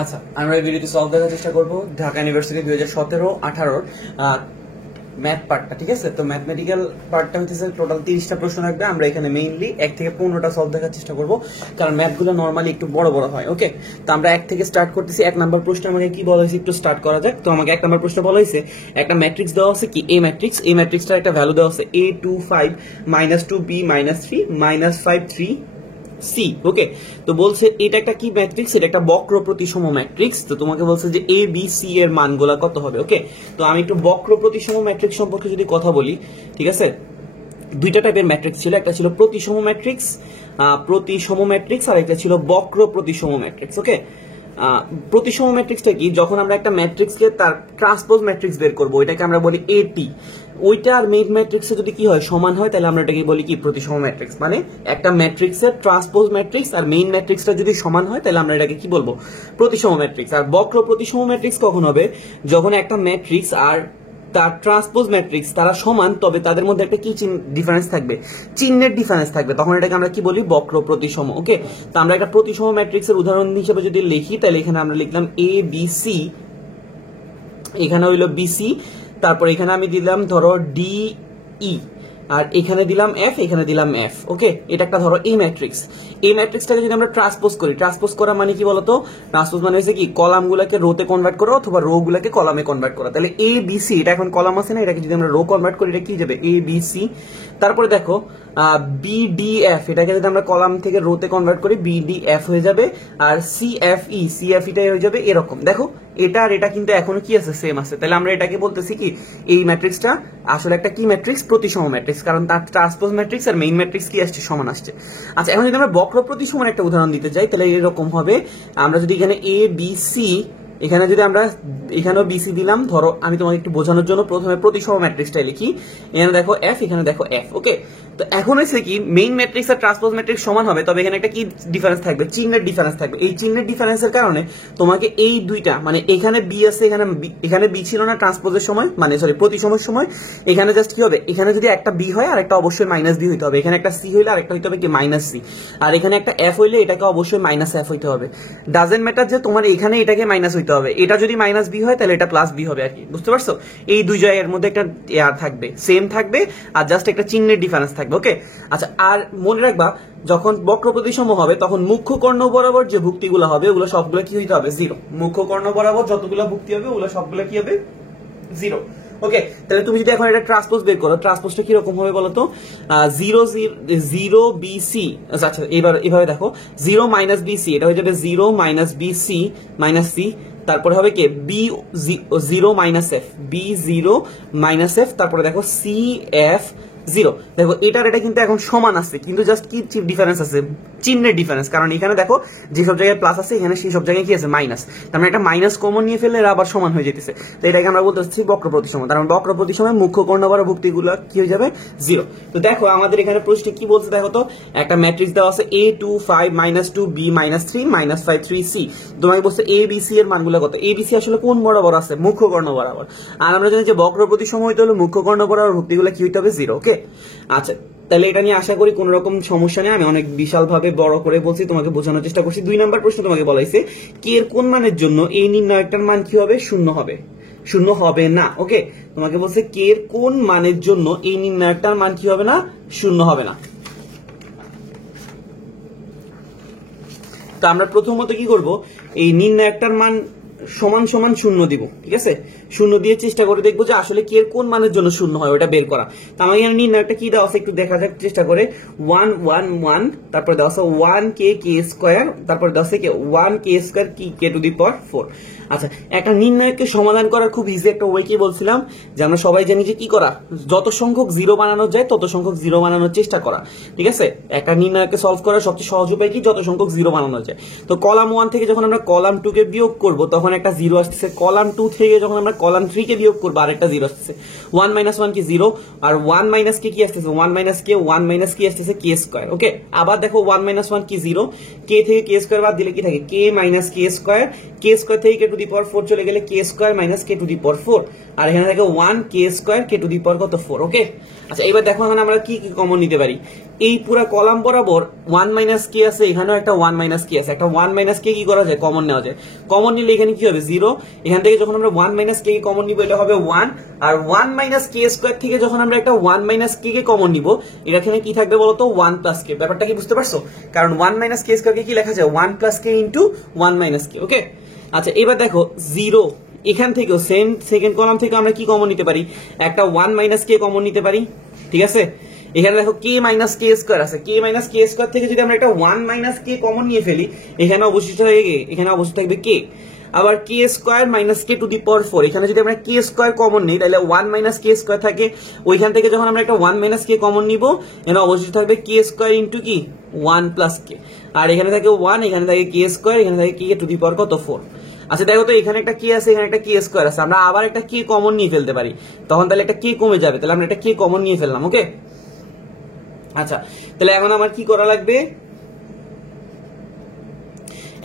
আচ্ছা, আমরা এই ভিডিওতে সলভ দেখার চেষ্টা করব ঢাকা ইউনিভার্সিটি 2017-18 ম্যাথ পার্টটা। ঠিক আছে, তো ম্যাথমেটিক্যাল পার্টটা হচ্ছে টোটাল 30টা প্রশ্ন থাকবে। আমরা এখানে মেইনলি 1 থেকে 15টা সলভ দেখার চেষ্টা করব, কারণ ম্যাথগুলো নর্মালি একটু বড় বড় হয়। ওকে, তো আমরা 1 থেকে স্টার্ট করতেছি। 1 নাম্বার প্রশ্ন আমাকে কি বলা হয়েছে একটু স্টার্ট করা যাক। তো আমাকে 1 নাম্বার প্রশ্ন বলা হয়েছে একটা ম্যাট্রিক্স দেওয়া আছে কি এ ম্যাট্রিক্স। এই ম্যাট্রিক্সটার একটা ভ্যালু দেওয়া আছে a25 -2b -3 -5 3 সি। ওকে, তো বলছে এটা একটা কি ম্যাট্রিক্স, এটা একটা বক্র প্রতিসম ম্যাট্রিক্স। তো তোমাকে বলছে যে এ বি সি এর মানগুলা কত হবে। ওকে, তো আমি একটু বক্র প্রতিসম ম্যাট্রিক্স সম্পর্কে যদি কথা বলি, ঠিক আছে, দুইটা টাইপের ম্যাট্রিক্স ছিল, একটা ছিল প্রতিসম ম্যাট্রিক্স আর একটা ছিল বক্র প্রতিসম ম্যাট্রিক্স। ওকে, প্রতিসম ম্যাট্রিক্সটা কি, যখন আমরা একটা ম্যাট্রিক্সকে তার ট্রান্সপোজ ম্যাট্রিক্স বের করবো, ওইটাকে আমরা বলি এটি। ওইটা আর মেইন ম্যাট্রিক্সে যদি কি হয় সমান হয়, তাহলে আমরা এটাকে বলি কি প্রতিসম ম্যাট্রিক্স। মানে একটা ম্যাট্রিক্সের ট্রান্সপোজ ম্যাট্রিক্স আর মেইন ম্যাট্রিক্সটা যদি সমান হয়, তাহলে আমরা এটাকে কি বলবো, প্রতিসম ম্যাট্রিক্স। আর বক্র প্রতিসম ম্যাট্রিক্স কখন হবে, যখন একটা ম্যাট্রিক্স আর তার ট্রান্সপোজ ম্যাট্রিক্স তারা সমান, তবে তাদের মধ্যে একটা কি ডিফারেন্স থাকবে, চিহ্নের ডিফারেন্স থাকবে, তখন এটাকে আমরা কি বলি, বক্র প্রতিসম। ওকে, তো আমরা একটা প্রতিসম ম্যাট্রিক্সের উদাহরণ হিসেবে যদি লিখি, তাহলে এখানে আমরা লিখলাম এ বি সি, এখানে হইলো বিসি, তারপর এখানে আমি দিলাম ধরো ডি ই, আর এখানে দিলাম এফ, এখানে দিলাম এফ। ওকে, এটা একটা ধরো এই ম্যাট্রিক্স। এই ম্যাট্রিক্সটাকে যদি আমরা ট্রান্সপোজ করি, ট্রান্সপোজ করা মানে কি বলতো, ট্রান্সপোজ মানে হচ্ছে কি কলাম গুলাকে রোতে কনভার্ট করা অথবা রো গুলাকে কলামে কনভার্ট করা। তাহলে এ বি সি, এটা এখন কলাম আছে না, এটাকে যদি আমরা রো কনভার্ট করি, এটা কি যাবে এ বি সি। তারপরে দেখো বি ডি এফ, এটাকে যদি আমরা কলাম থেকে রোতে কনভার্ট করি, বি ডি এফ হয়ে যাবে। আর C F E, C F ইটাই হয়ে যাবে এরকম। দেখো এটা আর এটা কিন্তু এখনো কি আছে, সেম আছে। তাহলে আমরা এটাকে বলতেছি কি এই ম্যাট্রিক্সটা আসলে একটা কি ম্যাট্রিক্স, প্রতিসম ম্যাট্রিক্স, কারণ তার ট্রান্সপোজ ম্যাট্রিক্স আর মেইন ম্যাট্রিক্স কি আসছে, সমান আসছে। আচ্ছা, এখন যদি আমরা বক্র প্রতিসম একটা উদাহরণ দিতে চাই, তাহলে এরকম হবে। আমরা যদি এখানে এ বি সি, এখানে যদি আমরা এখানেও বিসি দিলাম, ধরো আমি তোমাকে একটু বোঝানোর জন্য প্রথমে প্রতিসম ম্যাট্রিক্সটা লিখি। এখানে দেখো এফ, এখানে দেখো এফ। ওকে, তো এখন হচ্ছে কি মেইন ম্যাট্রিক্স আর ট্রান্সপোজ ম্যাট্রিক্স সমান হবে, তবে এখানে একটা কি ডিফারেন্স থাকবে, চিহ্নের ডিফারেন্স থাকবে। এই চিহ্নের ডিফারেন্সের কারণে তোমাকে এই দুইটা, মানে এখানে বি আছে, এখানে বি ছিল না ট্রান্সপোজের সময়, মানে সরি প্রতিসমের সময়, এখানে জাস্ট কি হবে, এখানে যদি একটা বি হয় আর একটা অবশ্যই মাইনাস বি হইতে হবে, এখানে একটা সি হইলে আর একটা হইতে হবে কি মাইনাস সি, আর এখানে একটা এফ হইলে এটাকে অবশ্যই মাইনাস এফ হইতে হবে। ডাজেন্ট ম্যাটার যে তোমার এখানে এটাকে মাইনাস হইতে হবে, এটা যদি মাইনাস বি হয় তাহলে এটা প্লাস বি হবে আর কি, বুঝতে পারছো? এই দুই জায়গার মধ্যে একটা থাকবে, সেম থাকবে, আর জাস্ট একটা চিহ্নের ডিফারেন্স থাকবে। ওকে, আচ্ছা, আর মনে রাখবা যখন বক্র প্রতিসম হবে, তখন মুখ্য কর্ণ বরাবর যে ভুক্তিগুলো হবে ওগুলো সবগুলো কি হইতে হবে, জিরো। মুখ্য কর্ণ বরাবর যতগুলো ভুক্তি হবে ওগুলো সবগুলো কি হবে, জিরো। ওকে, তাহলে তুমি যদি এখন এটা ট্রান্সপোজ বের করো, ট্রান্সপোজটা কিরকম হবে বলতো, জিরো জিরো বি সি। আচ্ছা, এভাবে দেখো, জিরো মাইনাস বি সি, এটা হয়ে যাবে zero minus B C minus C. তারপরে হবে কি B zero minus F, B zero minus F. তারপরে দেখো সি এফ জিরো। দেখো এটার এটা কিন্তু এখন সমান আছে, কিন্তু জাস্ট কি ডিফারেন্স আছে, চিহ্নের ডিফারেন্স। কারণ এখানে দেখো যেসব জায়গায় প্লাস আছে, এখানে সেই সব জায়গায় কি আছে, মাইনাস। তার মানে একটা মাইনাস কমন নিয়ে ফেললে এরা আবার সমান হয়ে যেতেছে। তো এটাকে আমরা বলতে চাচ্ছি বক্র প্রতিসম। তার মানে বক্র প্রতিসমে মুখ্য কর্ণ বরাবর ভুক্তিগুলো কি হয়ে যাবে, জিরো। তো দেখো আমাদের এখানে প্রশ্নে কি বলছে, দেখো তো একটা ম্যাট্রিক্স দেওয়া আছে a25 -2b -3 -5 3c। তোমাকে বলছে এ বি সি এর মানগুলো কত। এ বি সি আসলে কোন বরাবর আছে, মুখ্য কর্ণ বরাবর। আর আমরা জানি যে বক্র প্রতিসম হইতে হলে মুখ্য কর্ণ বরাবর ভুক্তিগুলো কি হইতে হবে, জিরো। ওকে, আচ্ছা, তাহলে এটা নিয়ে আশা করি কোন রকম সমস্যা নেই। আমি অনেক বিশাল ভাবে বড় করে বলছি, তোমাকে বোঝানোর চেষ্টা করছি। 2 নাম্বার প্রশ্ন তোমাকে বলাইছে কে এর কোন মানের জন্য এই নির্ণায়কটার মান কি হবে, শূন্য হবে, শূন্য হবে না। ওকে, তোমাকে বলছে কে এর কোন মানের জন্য এই নির্ণায়কটার মান কি হবে না, শূন্য হবে না। তো আমরা প্রথমত কি করব, এই নির্ণায়কটার মান সমান সমান শূন্য দিব। ঠিক আছে, শূন্য দিয়ে চেষ্টা করে দেখবো যে আসলে কে এর কোন মানের জন্য শূন্য হয়, ওটা বের করা। তো আমার এখানে নির্ণায়কটা কি দেওয়া আছে একটু দেখা যাক চেষ্টা করে, 1 1 1, তারপরে দেওয়া আছে 1 কে কে স্কয়ার, তারপরে দেওয়া আছে কি 1 কে স্কয়ার কি কে টু দি পাওয়ার 4। আচ্ছা, একটা নির্ণায়ককে সমাধান করার খুব ইজি একটা ওয়ে কি বলছিলাম, যে আমরা সবাই জানি যে কি করা, যত সংখ্যক জিরো বানানো যায় তত সংখ্যক জিরো বানানোর চেষ্টা করা। ঠিক আছে, একটা নির্ণায়ককে সলভ করার সবচেয়ে সহজ উপায় কি, যত সংখ্যক জিরো বানানো যায়। তো কলাম 1 থেকে যখন আমরা কলাম 2 কে বিয়োগ করব, তখন তখন একটা 0 আসতেছে, কলাম 2 থেকে যখন আমরা কলাম 3 কে বিয়োগ করব আরেকটা 0 আসতেছে, 1 - 1 কি 0, আর 1 - k কি আসতেছে 1 - k আসতেছে k স্কয়ার। ওকে, আবার দেখো 1 - 1 কি 0, k থেকে k স্কয়ার বাদ দিলে কি থাকে k - k square, k square থেকে k টু দি পাওয়ার 4 চলে গেলে k square - k to the power 4, আর এখানে থাকে 1 k square k to the power কত 4। ওকে, আচ্ছা এবার দেখো এখানে আমরা কি কি কমন নিতে পারি। এই পুরো কলাম বরাবর 1 - k আছে, এখানেও একটা 1 - k আছে, একটা 1 - k কি করা যায় কমন নেওয়া যায়। কমন নিলে এখানে কি হবে 0, এখান থেকে যখন আমরা 1 - k কে কমন নিব এটা হবে 1, আর 1 - k স্কয়ার থেকে যখন আমরা একটা 1 - k কে কমন নিব এখানে কি থাকবে বলতো 1 + k। ব্যাপারটা কি বুঝতে পারছো? কারণ 1 - k স্কয়ার কে কি লেখা যায় 1 + k ইনটু 1 - k। ওকে, আচ্ছা এবার দেখো 0, এখান থেকেও সেম সেকেন্ড কলাম থেকে আমরা কি কমন নিতে পারি, একটা 1 - k কমন নিতে পারি। ঠিক আছে, এখানে দেখো k - k স্কয়ার আছে, k - k স্কয়ার থেকে যদি আমরা একটা 1 - k কমন নিয়ে ফেলি এখানে অবশিষ্ট থাকবে এখানে অবশিষ্ট থাকবে k, আবার k square - k to the power 4, এখানে যদি আমরা k স্কয়ার কমন নিই তাহলে 1 - k স্কয়ার থাকে, ওইখান থেকে যখন আমরা একটা 1 - k কমন নিব এখানে অবশিষ্ট থাকবে k স্কয়ার ইনটু কি 1 + k, আর এখানে থাকে 1, এখানে থাকে k স্কয়ার, এখানে থাকে k টু দি পাওয়ার কত 4। আচ্ছা দেখো তো এখানে একটা k আছে, এখানে একটা k স্কয়ার আছে, আমরা আবার একটা k কমন নিয়ে ফেলতে পারি, তখন তাহলে একটা k কমে যাবে, তাহলে আমরা একটা k কমন নিয়ে ফেললাম। ওকে, আচ্ছা তাহলে এখন আমার কি করা লাগবে,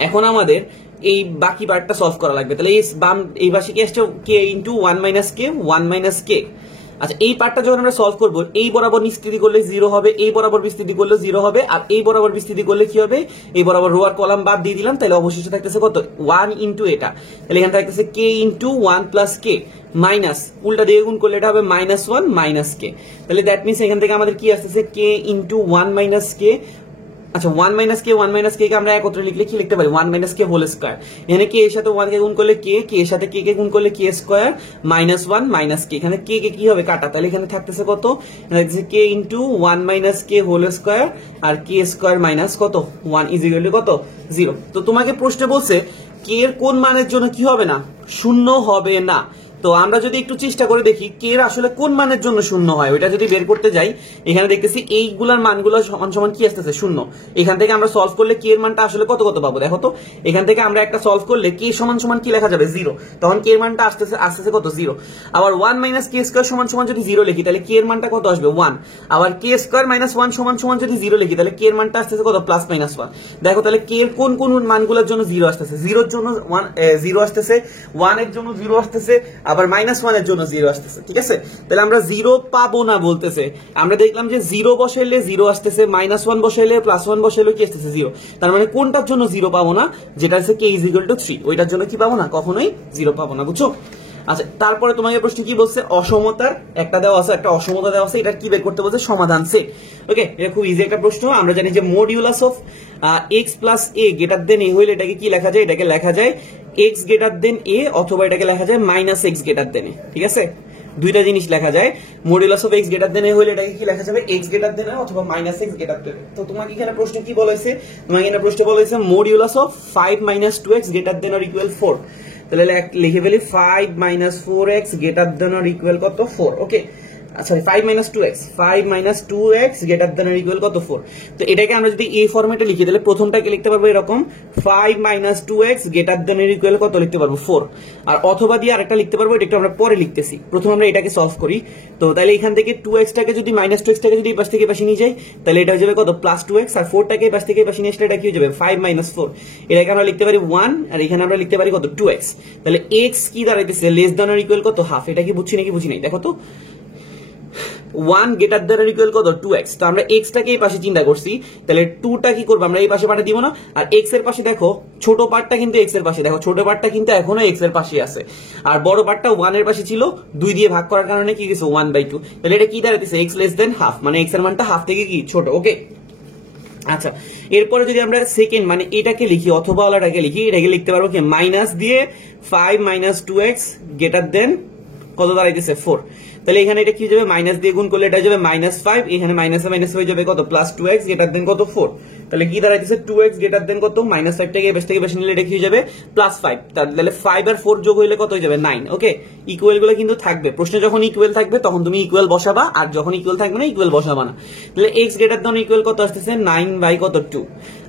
এখন আমাদের এই বাকি পার্টটা সলভ করা লাগবে। তাহলে এই বাম এই পাশে কি আসছে k ইনটু 1 - k 1 - k। আচ্ছা এই পার্টটা যখন আমরা সলভ করব এই বরাবর বিস্তৃতি করলে 0 হবে, এই বরাবর বিস্তৃতি করলে 0 হবে, আর এই বরাবর বিস্তৃতি করলে কি হবে, এই বরাবর রো আর কলাম বাদ দিয়ে দিলাম, তাহলে অবশিষ্ট থাকতেছে কত 1 ইনটু এটা, তাহলে এখানে থাকতেছে k ইনটু 1 + k মাইনাস উল্টা দিয়ে গুণ করলে এটা হবে -1 - k। তাহলে দ্যাট মিন্স এখান থেকে আমাদের কি আসতেছে k ইনটু 1 - k। আচ্ছা 1 - k 1 - k কে আমরা একত্রে লিখলে কি লিখতে পারি 1 - k হোল স্কয়ার, এখানে k এর সাথে 1 কে গুণ করলে k, k এর সাথে k কে গুণ করলে k স্কয়ার -1 - k, এখানে k কে কি হবে কাটা, তাহলে এখানে থাকতেছে কত, এখানে থাকতেছে k into 1 - k whole square আর k স্কয়ার মাইনাস কত 1 ইজ ইকুয়াল টু কত 0। তো তোমাকে প্রশ্নে বলছে k এর কোন মানের জন্য কি হবে না, শূন্য হবে না। তো আমরা যদি একটু চেষ্টা করে দেখি k এর আসলে কোন মানের জন্য শূন্য হয়, ওইটা যদি বের করতে যাই এখানে দেখতেছি এইগুলার মানগুলো সমান সমান কি আসতেছে শূন্য, এখান থেকে আমরা সলভ করলে k এর মানটা আসলে কত কত পাবো। দেখো তো এখান থেকে আমরা একটা সলভ করলে k সমান সমান কি লেখা যাবে 0, তখন k এর মানটা আসতেছে কত 0। আবার 1 - k স্কয়ার সমান সমান যদি 0 লিখি তাহলে k এর মানটা কত আসবে 1, আবার k স্কয়ার - 1 সমান সমান যদি 0 লিখি তাহলে k এর মানটা আসতেছে কত +-1। দেখো তাহলে k এর কোন কোন মানগুলোর জন্য 0 আসতেছে, 0 এর জন্য 0 আসতেছে, 1 এর জন্য 0 আসতেছে, আবার -1 এর জন্য 0 আসতেছে। ঠিক আছে, তাহলে আমরা 0 পাবো না বলতেছে, আমরা দেখলাম যে 0 বসাইলে 0 আসতেছে, -1 বসাইলে +1 বসাইলে কি আসতেছে 0, তার মানে কোনটার জন্য 0 পাবো না, যেটা হচ্ছে k = 3, ওইটার জন্য কি পাবো না, কখনোই 0 পাবো না। বুঝছো? আচ্ছা তারপরে তোমাকে প্রশ্ন কি বলছে, অসমতার একটা দেওয়া আছে, একটা অসমতা দেওয়া আছে, এটা কি বের করতে বলছে সমাধান সেট। ওকে, এটা খুব ইজি একটা প্রশ্ন। আমরা জানি যে modulus of x + a greater then a হইলে এটাকে কি লেখা যায়, এটাকে লেখা যায় x গ্রেটার দেন a, অথবা এটাকে লেখা যায় -x গ্রেটার দেন a। ঠিক আছে, দুইটা জিনিস লেখা যায়, modulus of x greater than a হইলে এটাকে কি লেখা যাবে x গ্রেটার দেন a অথবা -x গ্রেটার দেন a। তো তোমাকে এখানে প্রশ্ন কি বলেছে, তোমাকে এখানে প্রশ্ন বলেছে modulus of 5 - 2x greater than or equal 4, তাহলে লিখে ফেলি 5 - 4x greater than or equal কত 4। Okay, sorry 5 - 2x, 5 - 2x greater than or equal কত 4। তো এটাকে আমরা যদি এই ফরম্যাটে লিখি তাহলে প্রথমটাকে লিখতে পারবো এরকম 5 - 2x greater than or equal কত লিখতে পারবো 4, আর অথবা দিয়ে আরেকটা লিখতে পারবো, এটা একটু আমরা পরে লিখতেছি, প্রথমে আমরা এটাকে সলভ করি। তো তাহলে এখান থেকে 2x টাকে যদি -2x টাকে যদি এই পাশ থেকে পাশে নিয়ে যাই তাহলে এটা হয়ে যাবে কত +2x, আর 4 টাকে এই পাশ থেকে পাশে নিয়ে আসলে এটা কি হয়ে যাবে 5 - 4, এটাকে আমরা লিখতে পারি 1, আর এখানে আমরা লিখতে পারি কত 2x। তাহলে x কি দাঁড়াইতেছে লেস দেন অর ইকুয়াল কত হাফ, এটা কি বুঝছি নাকি বুঝি নাই। দেখো তো 1 গ্রেটার দেন অর ইকুয়াল কত 2x, তো আমরা x টাকে এই পাশে চিন্তা করছি, তাহলে 2 টা কি করব আমরা এই পাশে পাঠিয়ে দিব না, আর x এর পাশে দেখো ছোট পার্টটা কিন্তু x এর পাশে, দেখো ছোট পার্টটা কিন্তু এখনো x এর পাশে আছে, আর বড় পার্টটা 1 এর পাশে ছিল, 2 দিয়ে ভাগ করার কারণে কি গেছে 1/2, তাহলে এটা কি দাঁড়াইতেছে x লেস দেন হাফ, মানে x এর মানটা হাফ থেকে কি ছোট। ওকে, আচ্ছা এরপরে যদি আমরা সেকেন্ড মানে এটাকে লিখি অথবা ওলাটাকে লিখি, এটাকে লিখতে পারবো কি মাইনাস দিয়ে 5 - 2x গ্রেটার দেন কত দাঁড়াইতেছে 4। তাহলে এখানে এটা কি যাবে মাইনাস দিয়ে গুণ করলে এটা যাবে -5, এখানে মাইনাসে মাইনাস হয়ে যাবে কত +2x গ্রেটার দেন কত 4। তাহলে কি দাঁড়াইতেছে 2x গ্রেটার দেন কত -5 থেকে বেশি নিলে এটা কি হয়ে যাবে +5। তাহলে 5 আর 4 যোগ হইলে কত হয়ে যাবে 9। ওকে, ইকুয়াল গুলো কিন্তু থাকবে, প্রশ্নে যখন ইকুয়াল থাকবে তখন তুমি ইকুয়াল বসাবা, আর যখন ইকুয়াল থাকবে না ইকুয়াল বসাবা না। তাহলে x গ্রেটার দেন ইকুয়াল কত আসতেছে 9/2।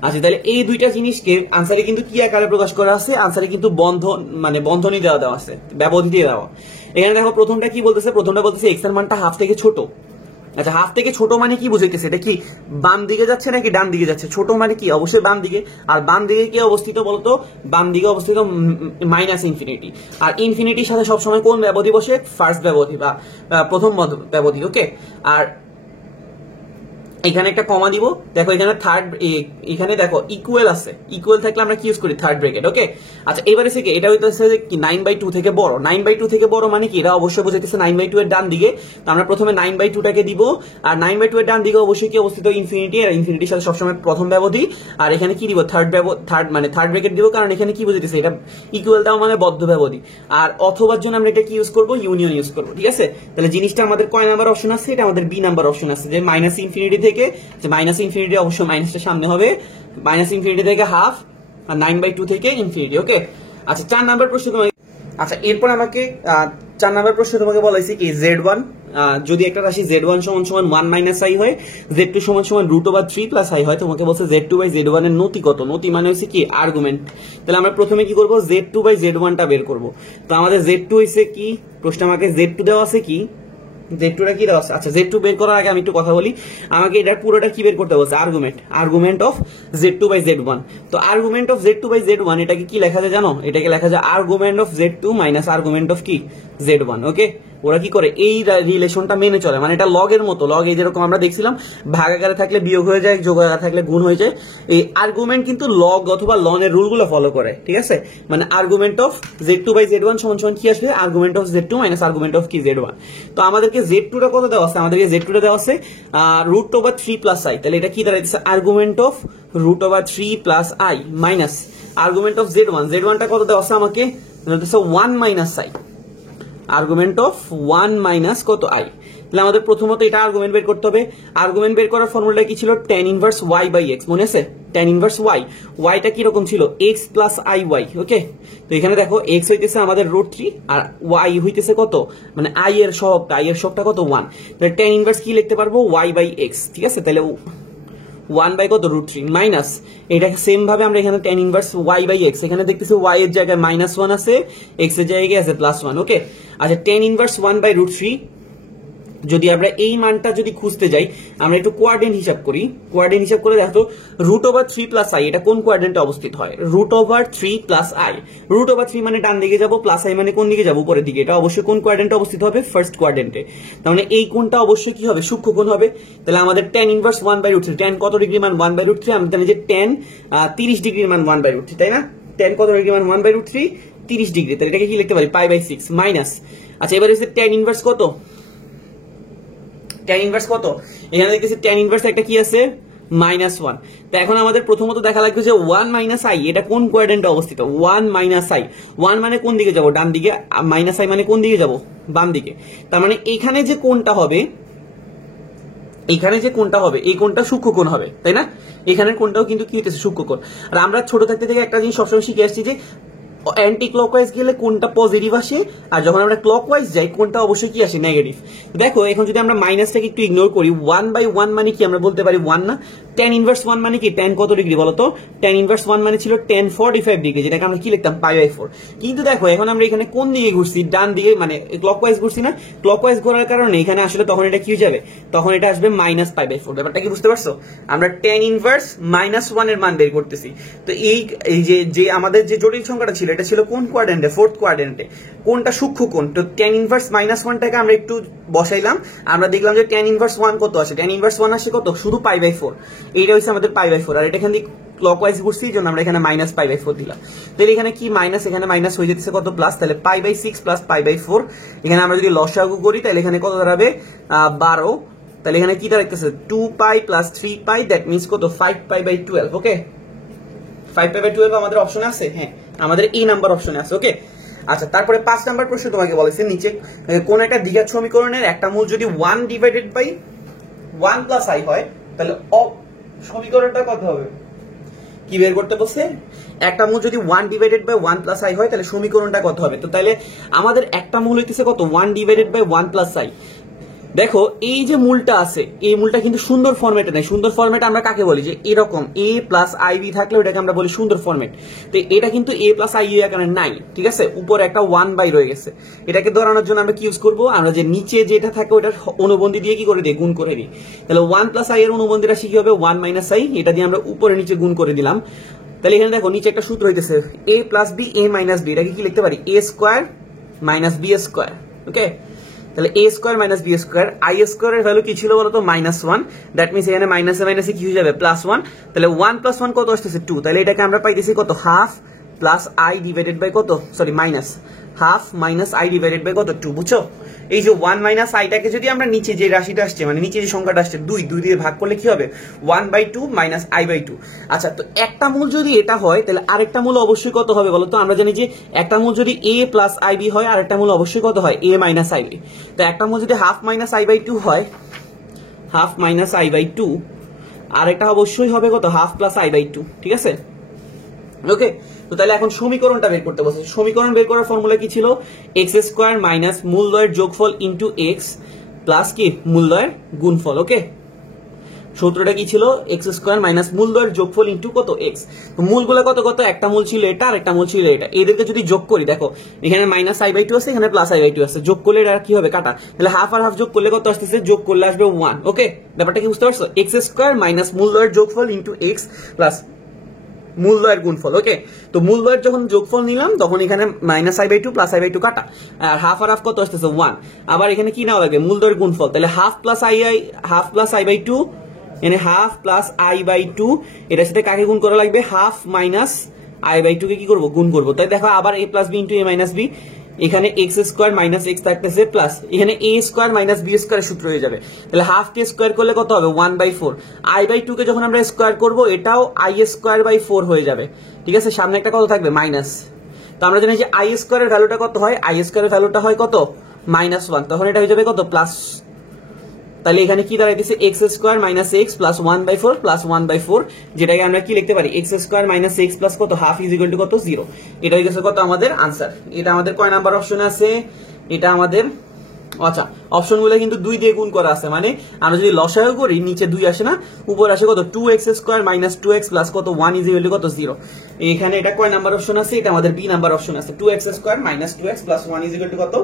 আচ্ছা, তাহলে এই দুইটা জিনিসকে আনসারে কিন্তু কি আকারে প্রকাশ করা আছে, আনসারে কিন্তু বন্ধনী দেওয়া আছে, ব্যবধি দিয়ে দেওয়া। এখানে দেখো প্রথমটা কি বলতেছে, প্রথমটা বলতেছে x এর মানটা হাফ থেকে ছোট। আচ্ছা, হাফ থেকে ছোট মানে কি বুঝাইতেছে, এটা কি বাম দিকে যাচ্ছে নাকি ডান দিকে যাচ্ছে? ছোট মানে কি, অবশ্যই বাম দিকে। আর বাম দিকে কি অবস্থিত বলতো, বাম দিকে অবস্থিত -ইনফিনিটি। আর ইনফিনিটির সাথে সবসময় কোন ব্যবধি বসে, ফার্স্ট ব্যবধি বা প্রথম ব্যবধি। ওকে, আর এখানে একটা কমা দিব, দেখো এখানে থার্ড, এখানে দেখো ইকুয়াল আছে, ইকুয়াল থাকলে আমরা কি ইউজ করি, থার্ড ব্র্যাকেট। ওকে, আচ্ছা এবারে থেকে এটা হইতেছে কি 9/2 থেকে বড়। 9/2 থেকে বড় মানে কি, এটা অবশ্যই বোঝাইতেছে 9/2 এর ডান দিকে। তো আমরা প্রথমে 9/2 টাকে দিব, আর 9/2 এর ডান দিকে অবশ্যই কি অবস্থিত, ইনফিনিটি। আর ইনফিনিটির সাথে সবসময় প্রথম ব্যবধি। আর এখানে কি দিব, থার্ড ব্র্যাকেট দিব, কারণ এখানে কি বোঝাইতেছে, এটা ইকুয়াল দাও মানে বদ্ধ ব্যবধি। আর অথবার জন্য আমরা এটা কি ইউজ করব, ইউনিয়ন ইউজ করব। ঠিক আছে, তাহলে জিনিসটা আমাদের কয় নাম্বার অপশন আছে, এটা আমাদের বি নাম্বার অপশন আছে, যে -ইনফিনিটি থেকে, -ইনফিনিটি অবশ্যই মাইনাসটা সামনে হবে, -ইনফিনিটি থেকে হাফ, আর 9/2 থেকে ইনফিনিটি। ওকে, আচ্ছা 4 নাম্বার প্রশ্ন তোমাকে, আচ্ছা এরপর আমাকে 4 নাম্বার প্রশ্ন তোমাকে বলা হয়েছে কি Z1, যদি একটা রাশি Z1 = 1 - i হয়, Z2 = √3 + i হয়, তোমাকে বলছে Z2/Z1 এর নতি কত। নতি মানে হচ্ছে কি, আর্গুমেন্ট। তাহলে আমরা প্রথমে কি করব, Z2/Z1 টা বের করব। তো আমাদের Z2 হইছে কি, প্রশ্ন আমাকে Z2 দেওয়া আছে কি, Z2 টা কি দেওয়া আছে। আচ্ছা, Z2 বের করার আগে আমি একটু কথা বলি, আমাকে এটা পুরোটা কি বের করতে বলছে, আর্গুমেন্ট অফ Z2/Z1। তো আর্গুমেন্ট অফ Z2/Z1 এটাকে কি লেখা যায় জানো, এটাকে লেখা যায় argument of Z2 minus argument of কি Z1। ওকে, ওরা কি করে, এই রিলেশনটা মেনে চলে, মানে এটা লগের মতো। লগ এই যেরকম আমরা দেখছিলাম ভাগাকারে থাকলে বিয়োগ হয়ে যায়, যোগ আকারে থাকলে গুণ হয়ে যায়, এই আর্গুমেন্ট কিন্তু লগ অথবা লনের রুলগুলো ফলো করে। ঠিক আছে, মানে আর্গুমেন্ট অফ Z2/Z1 = কি আসবে, argument of Z2 minus argument of কি Z1। তো আমাদেরকে Z2 টা কত দেওয়া আছে, আমাদেরকে Z2 টা দেওয়া আছে √3 + i। তাহলে এটা কি দাঁড়াইছে, argument of √3 + i minus argument of Z1 টা কত দেওয়া আছে আমাকে, 1 - i, আর্গুমেন্ট অফ 1 - কত i। তাহলে আমাদের প্রথমত এটা আর্গুমেন্ট বের করতে হবে। আর্গুমেন্ট বের করার ফর্মুলাটা কি ছিল, tan ইনভার্স y/x, মনে আছে, tan ইনভার্স y টা কি রকম ছিল, x + iy। ওকে, তো এখানে দেখো x হইতেছে আমাদের √3 আর y হইতেছে কত, মানে i এর সহগটা কত 1। তাহলে tan ইনভার্স কি লিখতে পারবো, y/x। ঠিক আছে, তাহলে 1/√3 মাইনাস এটাকে সেম ভাবে আমরা এখানে tan ইনভার্স y/x, এখানে দেখতেছি y এর জায়গায় -1 আছে, x এর জায়গায় আছে +1। ওকে, আচ্ছা tan ইনভার্স 1/√3, যদি আমরা এই মানটা যদি খুঁজতে যাই, আমরা একটু কোয়াড্রেন্ট হিসাব করি। কোয়াড্রেন্ট হিসাব করে দেখো √3 + i এটা কোন কোয়াড্রেন্টে অবস্থিত হয়, √3 + i। √3 মানে ডান দিকে যাব, + i মানে কোন দিকে যাব, উপরের দিকে। এটা অবশ্যই কোন কোয়াড্রেন্টে অবস্থিত হবে, ফার্স্ট কোয়াড্রেন্টে। তার মানে এই কোণটা অবশ্যই কি হবে, সূক্ষ্মকোণ হবে। তাহলে আমাদের tan ইনভার্স 1/√3, tan কত ডিগ্রি মান 1/√3, আমি জানি যে tan 30 ডিগ্রির মান 1/√3, তাই না। tan কত ডিগ্রি মান 1/√3, 30 ডিগ্রি। তাহলে এটাকে কি লিখতে পারি, π/6 মাইনাস। আচ্ছা, এবার হচ্ছে tan ইনভার্স কত, tan ইনভার্স কত, এখানে দেখতেছি tan ইনভার্স একটা কি আছে, -1। তো এখন আমাদের প্রথমত দেখা লাগবে যে 1 - i এটা কোন কোয়াড্রেন্টে অবস্থিত, 1 - i। 1 মানে কোন দিকে যাব, ডান দিকে, -i মানে কোন দিকে যাব, বাম দিকে। তার মানে এখানে যে কোণটা হবে, এই কোণটা সূক্ষ্মকোণ হবে, তাই না। এখানের কোণটাও কিন্তু কি হইতেছে, সূক্ষ্মকোণ। আর আমরা ছোট থাকতে থেকে একটা জিনিস সবসময় শিখে আসছি যে অ্যান্টি ক্লকওয়াইজ গেলে কোনটা পজিটিভ আসে, আর যখন আমরা ক্লকওয়াইজ যাই কোনটা অবশ্যই কি আসে, নেগেটিভ। দেখো এখন যদি আমরা মাইনাসটাকে একটু ইগনোর করি, 1/1 মানে কি, আমরা বলতে পারি 1 না। tan ইনভার্স 1 মানে কি, tan কত ডিগ্রি বলতো, tan ইনভার্স 1 মানে ছিল tan 45 ডিগ্রি, যেটাকে আমরা কি লিখতাম, π/4। কিন্তু দেখো এখন আমরা এখানে কোন দিকে ঘুরছি, ডান দিকে, মানে ক্লকওয়াইজ ঘুরছি না। ক্লকওয়াইজ ঘোরার কারণে এখানে আসলে তখন এটা কি হয়ে যাবে, তখন এটা আসবে -π/4। ব্যাপারটা কি বুঝতে পারছো, আমরা tan ইনভার্স -1 এর মান বের করতেছি। তো এই যে আমাদের যে জটিল সংখ্যাটা ছিল, এটা ছিল কোন কোয়াড্রেন্টে, ফোর্থ কোয়াড্রেন্টে। কোনটা সূক্ষ্মকোণ, তো tan ইনভার্স -1টাকে আমরা একটু বসাইলাম, আমরা দেখলাম যে tan ইনভার্স 1 কত আসে, tan ইনভার্স 1 আসে কত, শুধু π/4। এইটা হচ্ছে আমাদের π/4, আর এটা এখান থেকে ক্লকওয়াইজ ঘুরছি, জন্য আমরা এখানে -π/4 দিলাম। তাহলে এখানে কি মাইনাস, এখানে মাইনাস হয়ে যেতেছে কত, প্লাস। তাহলে π/6 + π/4, এখানে আমরা যদি লসাগু করি তাহলে এখানে কত দাঁড়াবে, 12। তাহলে এখানে কি দাঁড়াইতেছে, 2π + 3π, দ্যাট মিনস কত, 5π/12। ওকে, 5π/12 আমাদের অপশনে আছে, হ্যাঁ আমাদের এই নাম্বার অপশনে আছে। ওকে, আচ্ছা, তারপরে 5 নাম্বার প্রশ্ন তোমাকে বলেছে নিচে কোন একটা দ্বিঘাত সমীকরণের একটা মূল যদি 1 ডিভাইডেড বাই 1 প্লাস i হয় তাহলে সমীকরণটা কত হবে? কি বের করতে বলছে? একটা মূল যদি 1 ডিভাইডেড বাই 1 প্লাস i হয় তাহলে সমীকরণটা কত হবে? তো তাহলে আমাদের একটা মূল হইতেছে কত? 1 ডিভাইডেড বাই 1 প্লাস i। দেখো এই যে মূলটা আছে, এই মূলটা কিন্তু সুন্দর ফরম্যাটে নাই। সুন্দর ফরম্যাট আমরা কাকে বলি? যে এরকম a প্লাস আই বি থাকলে ওটাকে আমরা বলি সুন্দর ফরম্যাট। তো এটা কিন্তু a প্লাস আই বি এখানে নাই, ঠিক আছে? উপরে একটা 1 বাই রয়ে গেছে। এটাকে ধরানোর জন্য আমরা কি ইউজ করব? আমরা যে নিচে যেটা থাকে ওটার অনুবন্ধী দিয়ে কি করে দিই? গুণ করে দিই। তাহলে 1 প্লাস i এর অনুবন্ধী রাশি কি হবে? 1 মাইনাস i। এটা দিয়ে আমরা উপরে নিচে গুণ করে দিলাম। তাহলে এখানে দেখো নিচে একটা সূত্র হইতেছে a plus B a minus B. এটাকে কি লিখতে পারি? a square minus B square. Okay, তাহলে a square minus B square. i স্কয়ারের ভ্যালু কি ছিল বলতো? -1। দ্যাট মিন্স এখানে মাইনাসে মাইনাসে কি হয়ে যাবে? +1। তাহলে 1 + 1 কত আসতেছে? 2। তাহলে এটাকে আমরা পাইতেছি কত? Half plus i divided by কত? Sorry, minus half minus i divided by কত? 2। বুঝছো? এই যে 1 মাইনাস আইটাকে যদি আমরা নিচে যে রাশিটা আসছে, মানে নিচে যে সংখ্যাটা আসছে 2 দিয়ে ভাগ করলে কি হবে? 1/2 মাইনাস i/2। আচ্ছা, তো একটা মূল যদি এটা হয় তাহলে আরেকটা মূল অবশ্যই কত হবে বলো তো? আমরা জানি যে একটা মূল যদি a প্লাস ib হয় আর একটা মূল অবশ্যই কত হয়? a minus ib। তো একটা মূল যদি হাফ মাইনাস i/2 হয়, হাফ মাইনাস i/2, আর একটা অবশ্যই হবে কত? Half plus i/2। ঠিক আছে? ওকে, তো তাহলে এখন সমীকরণটা বের করতে বলছে। সমীকরণ বের করার ফর্মুলা কি ছিল? x স্কয়ার মাইনাস মূলদ্বয়ের যোগফল ইনটু x প্লাস কি? মূলদ্বয়ের গুণফল। ওকে, সূত্রটা কি ছিল? x স্কয়ার মাইনাস মূলদ্বয়ের যোগফল ইনটু কত? x। তো মূলগুলো কত কত? একটা মূল ছিল এটা আর একটা মূল ছিল এটা। এদেরকে যদি যোগ করি, দেখো এখানে মাইনাস i/2 আছে, এখানে প্লাস i/2 আছে। যোগ করলে এটা কি হবে? কাটা। তাহলে হাফ আর হাফ যোগ করলে কত আসতেছে? যোগ করলে আসবে 1। ওকে, ব্যাপারটা কি বুঝতে পারছো? x স্কয়ার মাইনাস মূলদ্বয়ের যোগফল ইনটু x প্লাস মূলদ্বয়ের গুণফল। ওকে, তো মূলদ্বয়ের যখন যোগফল নিলাম তখন এখানে মাইনাস i/2 প্লাস i/2 কাটা, আর হাফ আর হাফ কত আসতেছে? 1। আবার এখানে কি নেওয়া লাগবে? মূলদ্বয়ের গুণফল। তাহলে হাফ প্লাস i/2, মানে হাফ প্লাস i/2, এটার সাথে কাকে গুণ করা লাগবে? হাফ মাইনাস i/2 কে কি করব? গুণ করব। তাই দেখো আবার a plus B into a minus B. এখানে x স্কয়ার মাইনাস x থাকতেছে প্লাস এখানে a স্কয়ার মাইনাস b স্কয়ারের সূত্র হয়ে যাবে। তাহলে হাফ কে স্কয়ার করলে কত হবে? 1/4। i/2 কে যখন আমরা স্কয়ার করব এটাও i স্কয়ার বাই 4 হয়ে যাবে। ঠিক আছে, সামনে একটা কত থাকবে? মাইনাস। তো আমরা জানি যে i স্কয়ারের ভ্যালুটা কত হয়? i স্কয়ারের ভ্যালুটা হয় কত? -1। তখন এটা হয়ে যাবে কত? প্লাস। তাহলে এখানে কি দাঁড়াইতেছে? x square minus x plus 1/4 plus 1/4, যেটাকে আমরা কি লিখতে পারি? x square minus x plus কত? হাফ ইজ ইকুয়াল টু কত? 0। এটা হয়ে গেছে কত? আমাদের আনসার। এটা আমাদের কয় নাম্বার অপশনে আছে? এটা আমাদের, আচ্ছা, অপশনগুলো কিন্তু 2 দিয়ে গুণ করা আছে, মানে আমরা যদি লসাগু করি নিচে 2 আসে না, উপরে আসে কত? 2x square minus 2x plus কত? 1 ইজ ইকুয়াল টু কত? 0। এখানে এটা কয় নাম্বার অপশন আছে? এটা আমাদের বি নাম্বার অপশন আছে। 2x square minus 2x plus 1 is equal to কত?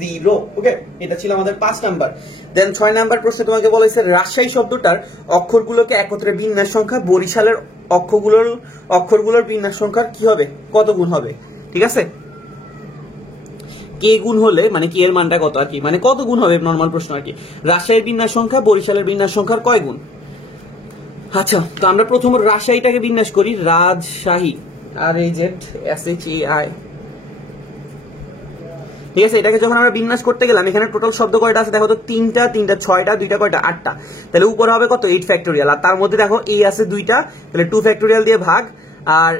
0। ওকে, এটা ছিল আমাদের 5 নাম্বার। দেন 6 নাম্বার প্রশ্নে তোমাকে বলেছে রাজশাহী শব্দটার অক্ষরগুলোকে একত্রে বিন্যাস সংখ্যা বরিশালের অক্ষরগুলোর বিন্যাস সংখ্যার কি হবে? কত গুণ হবে? ঠিক আছে, কে গুণ হলে মানে কি এর মানটা কত আর কি, মানে কত গুণ হবে নরমাল প্রশ্ন আর কি। রাজশাহীর বিন্যাস সংখ্যা বরিশালের বিন্যাস সংখ্যার কয় গুণ? আচ্ছা, তো আমরা প্রথম রাজশাহীটাকে বিন্যাস করি। রাজশাহী, RAZSHAI। ঠিক আছে, এটাকে যখন আমরা বিন্যাস করতে গেলাম এখানে টোটাল শব্দ কয়টা আছে? দেখো তো 3টা, 6টা, 2টা কয়টা? 8টা। তাহলে উপরে হবে কত? 8 ফ্যাক্টোরিয়াল। আর তার মধ্যে দেখো a আছে 2টা, তাহলে 2 ফ্যাক্টোরিয়াল দিয়ে ভাগ, আর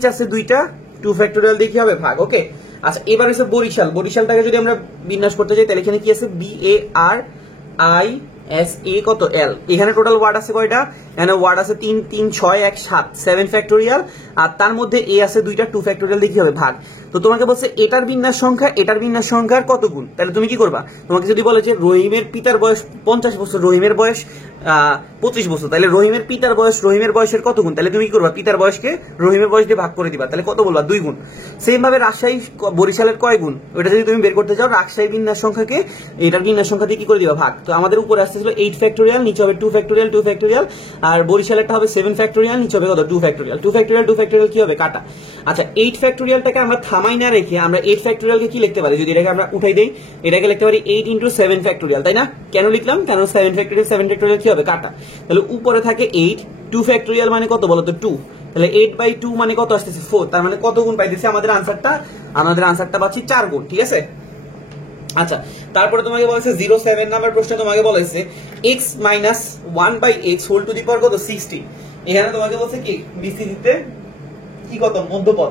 h আছে 2টা, 2 ফ্যাক্টোরিয়াল দিয়ে কি হবে? ভাগ। ওকে, আচ্ছা, এবার হচ্ছে বরিশাল। বরিশালটাকে যদি আমরা বিন্যাস করতে যাই তাহলে এখানে কি আছে? BARISA কত? L। এখানে টোটাল ওয়ার্ড আছে কয়টা? এখানে ওয়ার্ড আছে 3, 3, 6, 1, 7, 7 ফ্যাক্টোরিয়াল, আর তার মধ্যে a আছে 2টা, 2 ফ্যাক্টোরিয়াল দিয়ে কি হবে? ভাগ। তো তোমাকে বলছে এটার বিন্যাস সংখ্যা এটার বিন্যাস সংখ্যার কত গুণ, তাহলে তুমি কি করবা? তোমাকে যদি বলে যে রহিমের পিতার বয়স 50 বছর, রহিমের বয়স 25 বছর, তাহলে রহিমের পিতার বয়স রহিমের বয়সের কত গুণ? তাহলে তুমি কি করবা? পিতার বয়সকে রহিমের বয়স দিয়ে ভাগ করে দিবা। তাহলে কত বলবা? 2 গুণ। সেম ভাবে রাজশাহী বরিশালের কয় গুণ, ওটা যদি তুমি বের করতে চাও রাজশাহী বিন্যাস সংখ্যাকে এটার বিন্যাস সংখ্যা দিয়ে কি করে দিবা? ভাগ। তো আমাদের উপরে আসতেছিল 8 ফ্যাক্টোরিয়াল, নিচে হবে 2 ফ্যাক্টোরিয়াল, 2 ফ্যাক্টোরিয়াল, আর বরিশালেরটা হবে 7 ফ্যাক্টোরিয়াল, নিচে হবে কত? 2 ফ্যাক্টোরিয়াল, 2 ফ্যাক্টোরিয়াল, 2 ফ্যাক্টোরিয়াল কি হবে? কাটা। আচ্ছা, 8 ফ্যাক্টোরিয়ালটাকে আমরা থামাই না রেখে আমরা 8 ফ্যাক্টোরিয়ালকে কি লিখতে পারি? যদি এটাকে আমরা উঠাই দেই, এটাকে লিখতে পারি 8 ইনটু 7 ফ্যাক্টোরিয়াল, তাই না? কেন লিখলাম? কারণ 7 ফ্যাক্টোরিয়াল কি হবে? কাটা। তাহলে উপরে থাকে 8, 2 ফ্যাক্টোরিয়াল মানে কত বলো তো? 2। তাহলে 8/2 মানে কত আসতেছে? 4। তার মানে কত গুণ পাইতেছে আমাদের আনসারটা পাচ্ছি 4 গুণ। ঠিক আছে, আচ্ছা, তারপরে তোমাকে বলেছে 07 নাম্বার প্রশ্নে তোমাকে বলেছে x minus 1/x whole to the power কত? 60। এখানে তোমাকে বলছে কি বিসিসিতে কি কত? মধ্যপদ।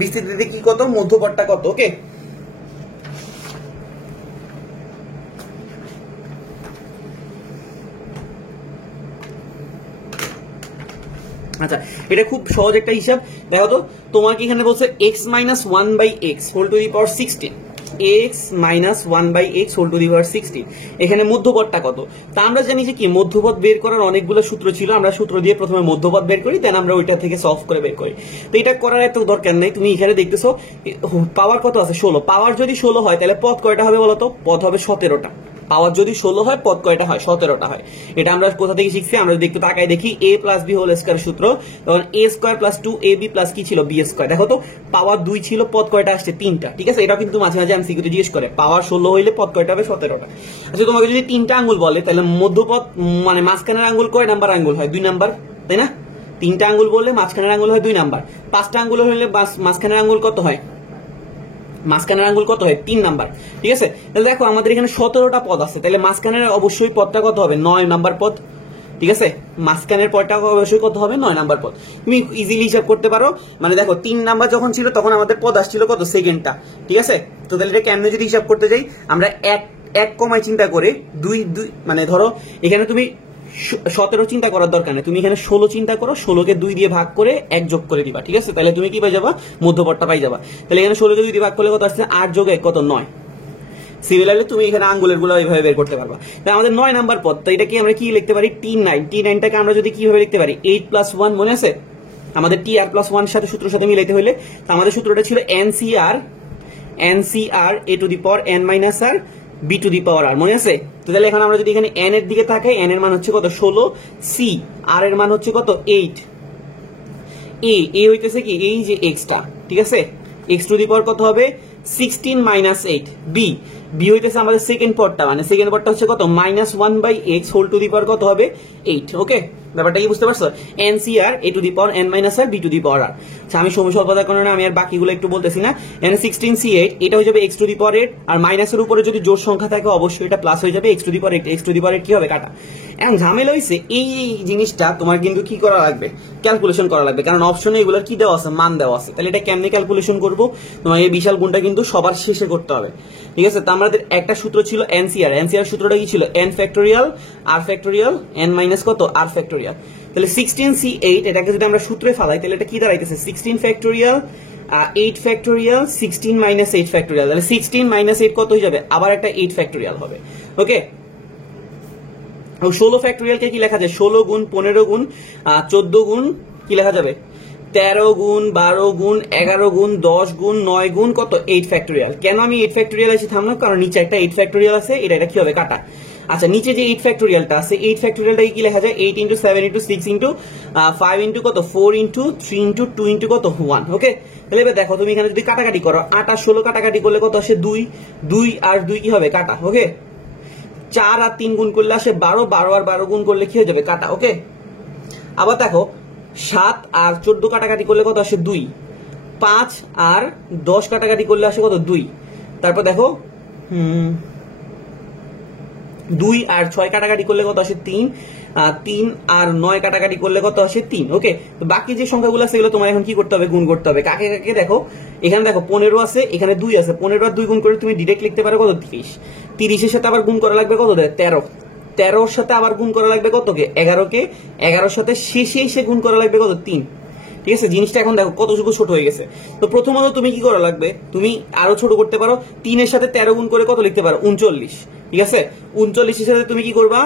বিস্তৃতিতে কি কত, মধ্যপদটা কত। ওকে, আচ্ছা এটা খুব সহজ একটা হিসাব। দেখো তো তোমাকে এখানে বলছে x minus 1/x whole to the power 16, x minus 1/x whole to the power 16। এখানে মধ্যপদটা কত, তা আমরা জানি যে কি মধ্যপদ বের করার অনেকগুলো সূত্র ছিল, আমরা সূত্র দিয়ে প্রথমে মধ্যপদ বের করি, দেন আমরা ওইটা থেকে সলভ করে বের করি। তো এটা করার এত দরকার নেই, তুমি এখানে দেখতেছো পাওয়ার কত আছে 16, পাওয়ার যদি 16 হয় তাহলে পদ কয়টা হবে বলো তো, পদ হবে 17টা। পাওয়ার যদি 16 হয় পদ কয়টা হয়, 17টা হয়। এটা আমরা কোথা থেকে শিখছি, আমরা যদি একটু তাকাই দেখি a plus b whole square সূত্র, তখন a square plus 2ab plus কি ছিল b স্কয়ার। দেখো তো পাওয়ার 2 ছিল, পদ কয়টা আসছে 3টা, ঠিক আছে। এটা কিন্তু মাঝে মাঝে এমসিকিউ তে জিজ্ঞেস করে পাওয়ার 16 হইলে পদ কয়টা হবে 17টা। আচ্ছা তোমাকে যদি 3টা আঙ্গুল বলে তাহলে মধ্যপদ মানে মাঝখানের আঙ্গুল কয় নাম্বার আঙ্গুল হয়, 2 নাম্বার, তাই না। 3টা আঙ্গুল বললে মাঝখানের আঙ্গুল হয় 2 নাম্বার, 5টা আঙ্গুল হইলে মাঝখানের আঙ্গুল কত হয়, মাঝখানের আঙ্গুল কত হয় 3 নাম্বার, ঠিক আছে। তাহলে দেখো আমাদের এখানে 17টা পদ আছে, তাহলে মাঝখানের অবশ্যই পদটা কত হবে 9 নাম্বার পদ, ঠিক আছে। মাঝখানের পদটা অবশ্যই কত হবে 9 নাম্বার পদ। তুমি ইজিলি হিসাব করতে পারো, মানে দেখো 3 নাম্বার যখন ছিল তখন আমাদের পদ আসছিল কত, সেকেন্ডটা, ঠিক আছে। তো তাহলে এটা কেমনে যদি হিসাব করতে যাই, আমরা এক কমায় চিন্তা করে 2 মানে ধরো এখানে তুমি 17 চিন্তা করার দরকার নেই, তুমি এখানে 16 চিন্তা করো, 16কে 2 দিয়ে ভাগ করে 1 যোগ করে দিবা, ঠিক আছে। তাহলে তুমি কি পাই যাবা, মধ্যপদটা পাই যাবা। তাহলে এখানে 16কে 2 দিয়ে ভাগ করলে কত আসছে, 8 যোগ 1 কত 9। সিমিলারলি তুমি এখানে আঙ্গুলের গুলো এইভাবে বের করতে পারবা। তাহলে আমাদের 9 নাম্বার পদ, তো এটা কি আমরা কি লিখতে পারি, t9টাকে আমরা যদি কিভাবে লিখতে পারি 8 + 1, মনে আছে আমাদের t r + 1 সাথে সূত্রের সাথে মিলাইতে হইলে, তো আমাদের সূত্রটা ছিল ncr a two the power n minus r b two the power r, মনে আছে। তো তাহলে এখন আমরা যদি এখানে n এর দিকে তাকাই, n এর মান হচ্ছে কত 16, c r এর মান হচ্ছে কত 8, a হইতেছে কি এই যে x টা, ঠিক আছে। x টু দি পাওয়ার কত হবে 16 মাইনাস 8, b হইতেছে আমাদের সেকেন্ড পদটা, মানে সেকেন্ড পদটা হচ্ছে কত -1/x whole to the power কত হবে 8। ওকে, ব্যাপারটা কি বুঝতে পারছো, ncr a two the power n minus r b two the power r। আচ্ছা আমি সময় স্বল্পতার কারণে আমি আর বাকিগুলো একটু বলতেছি না। এখানে 16c8 এটা হয়ে যাবে x টু দি পাওয়ার 8, আর মাইনাসের উপরে যদি জোড় সংখ্যা থাকে অবশ্যই এটা প্লাস হয়ে যাবে x to the power 8, x to the power 8 কি হবে কাটা। এখন ঝামেলা হইছে এই জিনিসটা তোমার কিন্তু কি করা লাগবে, ক্যালকুলেশন করা লাগবে, কারণ অপশনে এগুলোর কি দেওয়া আছে, মান দেওয়া আছে। তাহলে এটা কেমনে ক্যালকুলেশন করব, তোমার এই বিশাল গুণটা কিন্তু সবার শেষে করতে হবে, ঠিক আছে। তো আমাদের একটা সূত্র ছিল ncr সূত্রটা কি ছিল n factorial r factorial n minus কত r ফ্যাক্টোরিয়াল। তাহলে 16c8 এটাকে যদি আমরা সূত্রে ফেলাই তাহলে এটা কি দাঁড়াইতেছে 16 ফ্যাক্টোরিয়াল 8 ফ্যাক্টোরিয়াল 16 মাইনাস 8 ফ্যাক্টোরিয়াল। তাহলে 16 মাইনাস 8 কত হয়ে যাবে, আবার একটা 8 ফ্যাক্টোরিয়াল হবে। ওকে, 16 ফ্যাক্টোরিয়ালকে কি লেখা যায় 16 গুণ 15 গুণ 14 গুণ কি লেখা যাবে 13 গুণ 12 গুণ 11 গুণ 10 গুণ 9 গুণ কত 8 ফ্যাক্টোরিয়াল। কেন আমি 8 ফ্যাক্টোরিয়াল আছে থামলাম, কারণ নিচে একটা 8 ফ্যাক্টোরিয়াল আছে, এটা কি হবে কাটা। আচ্ছা নিচে যে 8 ফ্যাক্টোরিয়ালটা আছে 8 ফ্যাক্টোরিয়ালটাকে কি লেখা যায় 8 × 7 × 6 × 5 × কত 4 × 3 × 2 × কত 1। ওকে, তাহলে এবার দেখো তুমি এখানে যদি কাটাকাটি করো 8 আর 16 কাটাকাটি করলে কত আসে 2 আর 2 কি হবে কাটা। ওকে, 4 আর 3 গুণ করলে আসে 12 আর 12 গুণ করলে কি হয়ে যাবে কাটা। ওকে, আবার দেখো 7 আর 14 কাটাকাটি করলে কত আসে 2, 5 আর 10 কাটাকাটি করলে আসে কত 2। তারপর দেখো 2 আর 6 কাটাকাটি করলে কত আসে 3, 3 আর 9 কাটাকাটি করলে কত আসে 3। ওকে, তো বাকি যে সংখ্যাগুলো আছে সেগুলো তোমার এখন কি করতে হবে, গুণ করতে হবে। কাকে কাকে দেখো, এখানে দেখো 15 আছে, এখানে 2 আছে, 15 আর 2 গুণ করে তুমি ডাইরেক্ট লিখতে পারো কত 30, 30 এর সাথে আবার গুণ করা লাগবে কত 13, 13 সাথে আবার গুণ করা লাগবে কতকে 11কে, 11 সাথে শেষে এসে গুণ করা লাগবে কত 3। ঠিক আছে, জিনিসটা এখন দেখো কতটুকু ছোট হয়ে গেছে। তো প্রথমত তুমি কি করা লাগবে, তুমি আরো ছোট করতে পারো, 3 এর সাথে 13 গুণ করে কত লিখতে পারো 39। ঠিক আছে, 39 এর সাথে তুমি কি করবা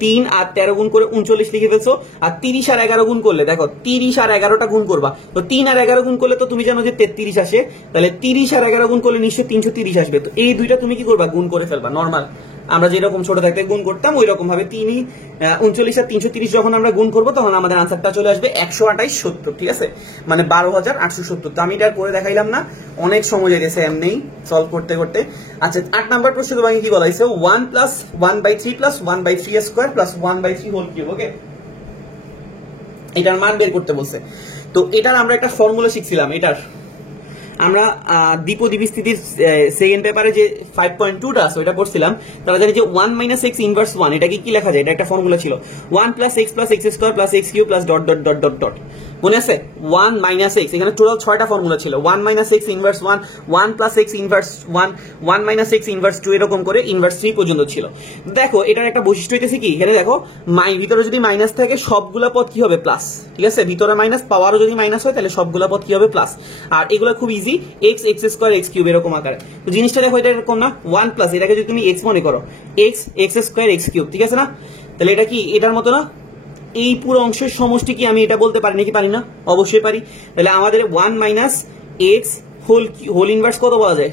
3 আর 13 গুণ করে 39 লিখে ফেলছো। আর 30 আর 11 গুণ করলে দেখো 30 আর 11টা গুণ করবা, তো 3 আর 11 গুণ করলে তো তুমি জানো যে 33 আসে, তাহলে 30 আর 11 গুণ করলে নিশ্চয়ই 330 আসবে। তো এই দুইটা তুমি কি করবা গুণ করে ফেলবা, নরমাল আমরা যেরকম ছোট থাকতে গুণ করতাম ওই রকম ভাবে 39 আর 330 যখন আমরা গুণ করবো তখন আমাদের আনসারটা চলে আসবে 12870। ঠিক আছে, মানে 12870। তো আমি এটা করে দেখাইলাম না, অনেক সময় লেগেছে এমনি সলভ করতে করতে। আচ্ছা 8 নাম্বার প্রশ্ন তোমাকে কি বলা হয়েছে 1 + 1/3 + 1/3 স্কয়ার + 1/3 হোল কিউব। ওকে, এটার মান বের করতে বলছে। তো এটার আমরা একটা ফর্মুলা শিখছিলাম, এটার আমরা দ্বিপদী বিস্তৃতির সেকেন্ড পেপারে যে 5.2টা আছে ওটা পড়ছিলাম। তারা জানি যে 1 - x ইনভার্স 1 এটাকে কি লেখা যায়, এটা একটা ফর্মুলা ছিল 1 + x + x² + x³ + ... মনে আছে 1 মাইনাস এক্স, এখানে টোটাল 6টা ফর্মুলা ছিল, 1 minus x inverse 1, 1 plus x inverse 1, 1 minus x inverse 2, এরকম করে ইনভার্স 3 পর্যন্ত ছিল। দেখো এটার একটা বৈশিষ্ট্য হইতেছে কি, এখানে দেখো ভিতরে যদি মাইনাস থাকে সবগুলা পদ কি হবে প্লাস, ঠিক আছে, ভিতরে মাইনাস পাওয়ারও যদি মাইনাস হয় তাহলে সবগুলা পদ কি হবে প্লাস। আর এগুলো খুব easy, x x square x cube এরকম আকারে। তো জিনিসটা দেখো এটা এরকম না, 1 প্লাস এটাকে যদি তুমি এক্স মনে করো, x x square x cube, ঠিক আছে না, তাহলে এটা কি এটার মতো না, এই পুরো অংশের সমষ্টি কি আমি এটা বলতে পারি নাকি পারি না? অবশ্যই পারি। তাহলে আমাদের 1 মাইনাস এক্স হোল ইনভার্স কত বলা যায়?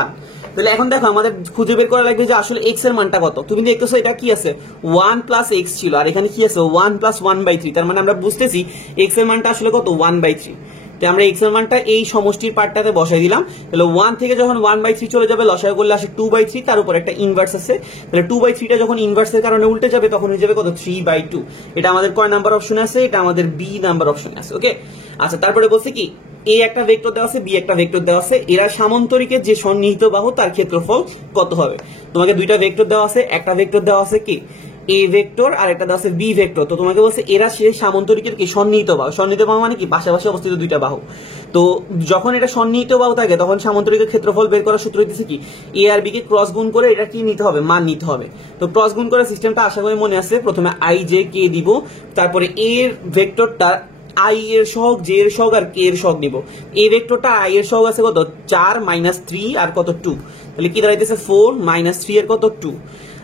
1। তাহলে এখন দেখো আমাদের খুঁজে বের করা লাগবে যে আসলে এক্স এর মানটা কত। তুমি দেখতেছো এটা কি আছে 1 প্লাস এক্স ছিল, আর এখানে কি আছে 1 প্লাস 1/3, তার মানে আমরা বুঝতেছি এক্স এর মানটা আসলে কত 1/3। তো আমরা এক্স এর মানটা এই সমষ্টির পার্টটাতে বসাই দিলাম। তাহলে 1 থেকে যখন 1/3 চলে যাবে লসাগু করলে আসে 2/3, তার উপর একটা ইনভার্স আছে, তাহলে 2/3টা যখন ইনভার্সের কারণে উল্টে যাবে তখন হয়ে যাবে কত 3/2। এটা আমাদের কয় নাম্বার অপশনে আছে? এটা আমাদের বি নাম্বার অপশনে আছে। ওকে, আচ্ছা তারপরে বলছে কি এ একটা ভেক্টর দেওয়া আছে, বি একটা ভেক্টর দেওয়া আছে, এরা সামান্তরিকের যে সন্নিহিত বাহু তার ক্ষেত্রফল কত হবে। তোমাকে দুইটা ভেক্টর দেওয়া আছে, একটা ভেক্টর দেওয়া আছে কি এ ভেক্টর আর একটা দেওয়া আছে বি ভেক্টর। তো তোমাকে বলছে এরা সেই সামান্তরিকের কি সন্নিহিত বাহু। সন্নিহিত বাহু মানে কি পাশাপাশি অবস্থিত দুইটা বাহু। তো যখন এটা সন্নিহিত বাহু থাকে তখন সামান্তরিকের ক্ষেত্রফল বের করার সূত্র হইতেছে কি এ আর বি কে ক্রস গুণ করে এটা কি নিতে হবে, মান নিতে হবে। তো ক্রস গুণ করার সিস্টেমটা আশা করি মনে আছে। প্রথমে আই জে কে দিব, তারপরে এর ভেক্টরটা আই এর সহগ, জে এর সহগ আর কে এর সহগ নিব। এই ভেক্টরটা আই এর সহগ আছে কত 4 মাইনাস 3 আর কত 2, তাহলে কি দাঁড়াইতেছে 4 মাইনাস 3 এর কত 2।